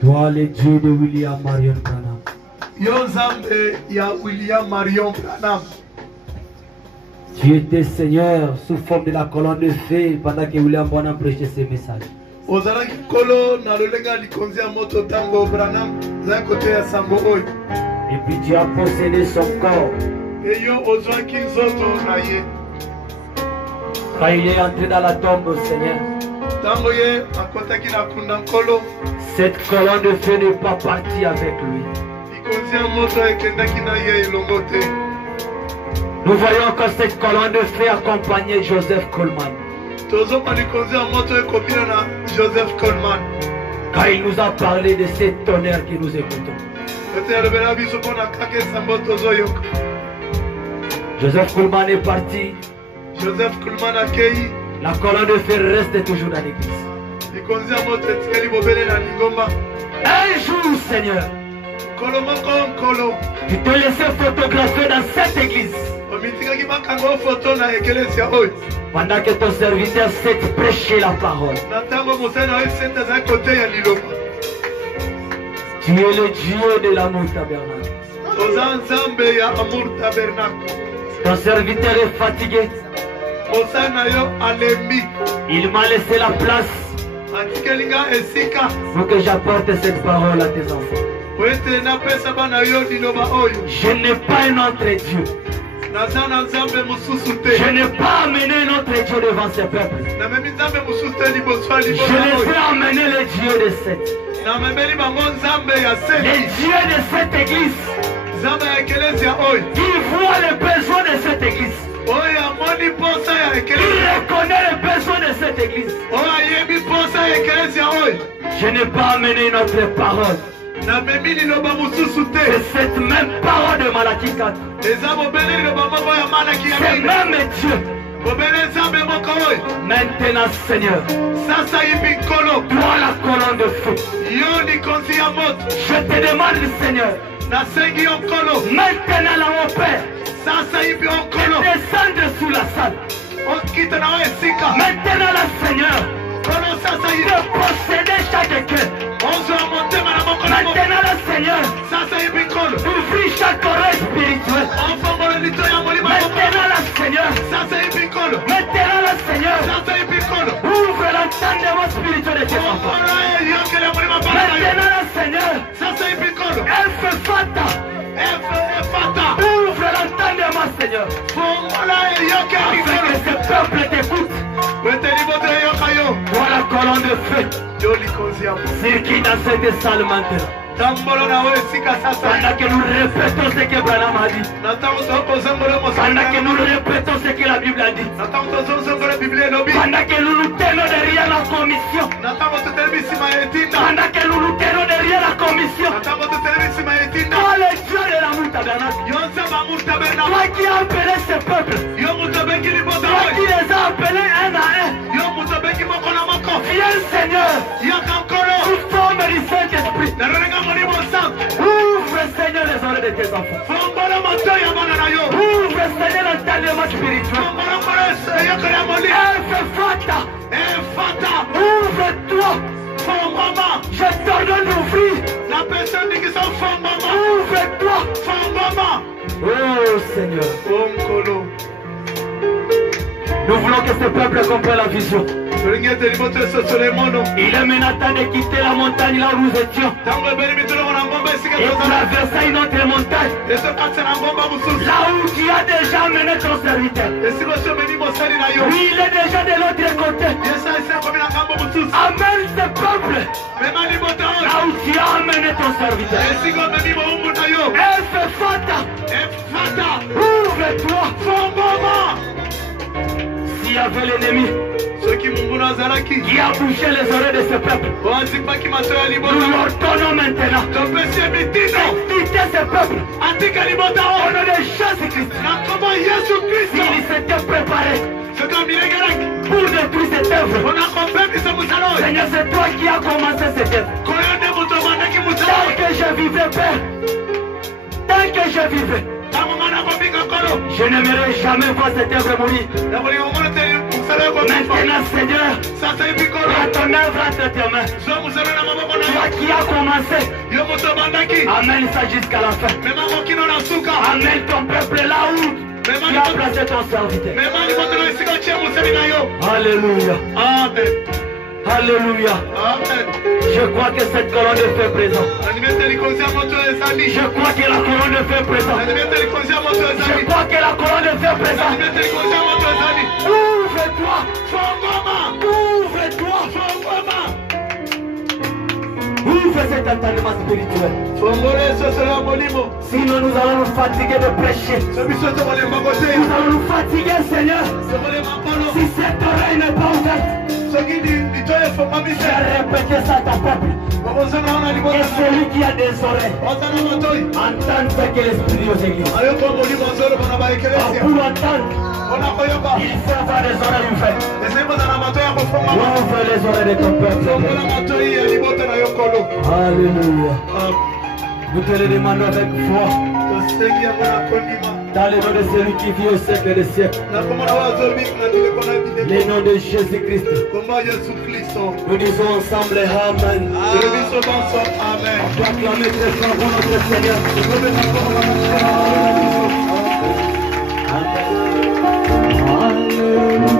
Toi, le Dieu de William Marion Branham. Tu étais Seigneur sous forme de la colonne de feu pendant que William Branham prêchait ses messages. Et puis tu as possédé son corps. Quand il est entré dans la tombe, Seigneur, cette colonne de feu n'est pas partie avec lui. Nous voyons que cette colonne de feu accompagnait Joseph Coleman. Quand il nous a parlé de ces tonnerres que nous écoutons. Joseph Coleman est parti. La colonne de feu reste toujours dans l'église. Un jour, Seigneur, tu te laissais photographier dans cette église. Pendant que ton serviteur s'est prêché la parole. Tu es le Dieu de l'amour tabernacle. Ton serviteur est fatigué. Il m'a laissé la place pour que j'apporte cette parole à tes enfants. Je n'ai pas un autre Dieu. Je n'ai pas amené notre Dieu devant ce peuple. Je les ai amené le Dieu de cette. Le Dieu de cette église. Il voit les besoins de cette église. Il reconnaît les besoins de cette église. Je n'ai pas amené notre parole. C'est cette même parole de Malachie 4. C'est même Dieu. Maintenant, Seigneur, toi la colonne de feu, je te demande, Seigneur, maintenant là, mon Père, descendre sous la salle. Maintenant là, Seigneur, de posséder chaque cœur. Maintenant là, Seigneur, ouvrir chaque oreille spirituelle. Maintenant là, Seigneur, maintenant là, Seigneur, ouvre l'entendement spirituel de tes enfants. Maintenant là, Seigneur, ouvre l'entendement, Seigneur, afin que ce peuple t'écoute. Voilà la colonne de feu circuit dans cette salle maintenant. Pendant que nous répétons ce que Branham a dit. Pendant que nous répétons ce que la Bible a dit. Pendant que nous nous tenons derrière la commission. Pendant que nous nous tenons derrière la commission. Toi le Dieu de l'amour tabernacle. Toi qui as appelé ce peuple. Toi qui les as appelés un à un. Viens Seigneur. Sous forme du Saint-Esprit. Ouvre Seigneur les oreilles de tes enfants. Ouvre Seigneur l'entendement spirituel. Ouvre-toi. Je t'ordonne d'ouvrir. Ouvre-toi. Oh Seigneur. Nous voulons que ce peuple comprenne la vision. Il est maintenant temps de quitter la montagne là où nous étions et traverser une autre montagne là où tu as déjà mené ton serviteur. Oui, il est déjà de l'autre côté. Amène ce peuple là où tu as amené ton serviteur. Ouvre-toi. S'il y avait l'ennemi qui a bouché les oreilles de ce peuple, nous l'ordonnons maintenant d'éviter ce peuple au nom de Jésus-Christ. S'il s'était préparé pour détruire cette œuvre, Seigneur, c'est toi qui as commencé cette œuvre. Tant que je vivais, Père, tant que je vivais, je n'aimerais jamais voir cette œuvre mourir. Maintenant, Seigneur, à ton œuvre entre tes mains. Toi qui as commencé, amène ça jusqu'à la fin. Amène ton peuple là où tu as placé ton serviteur. Alléluia. Amen. Alléluia. Amen. Je crois que cette colonne de feu est présente. Je crois que la colonne de feu est présente. Je crois que la colonne de feu est présente. Ouvre-toi. Ouvre-toi. Ouvre cet entendement spirituel. Sinon nous allons nous fatiguer de prêcher. Nous allons nous fatiguer, Seigneur. Si cette oreille n'est pas ouverte, j'ai répété ça à ta peuple. Et celui qui a des oreilles entend ce que l'Esprit dit aux églises. Pour entendre, il faut avoir des oreilles ouvertes. Ouvre les oreilles de ton peuple. Alléluia. Nous te le demandons avec foi. Dans le nom de celui qui vit au siècle des siècles. Le nom de Jésus-Christ. Nous disons ensemble Amen. Amen. On doit acclamer très fort pour notre Seigneur. Amen. Alléluia.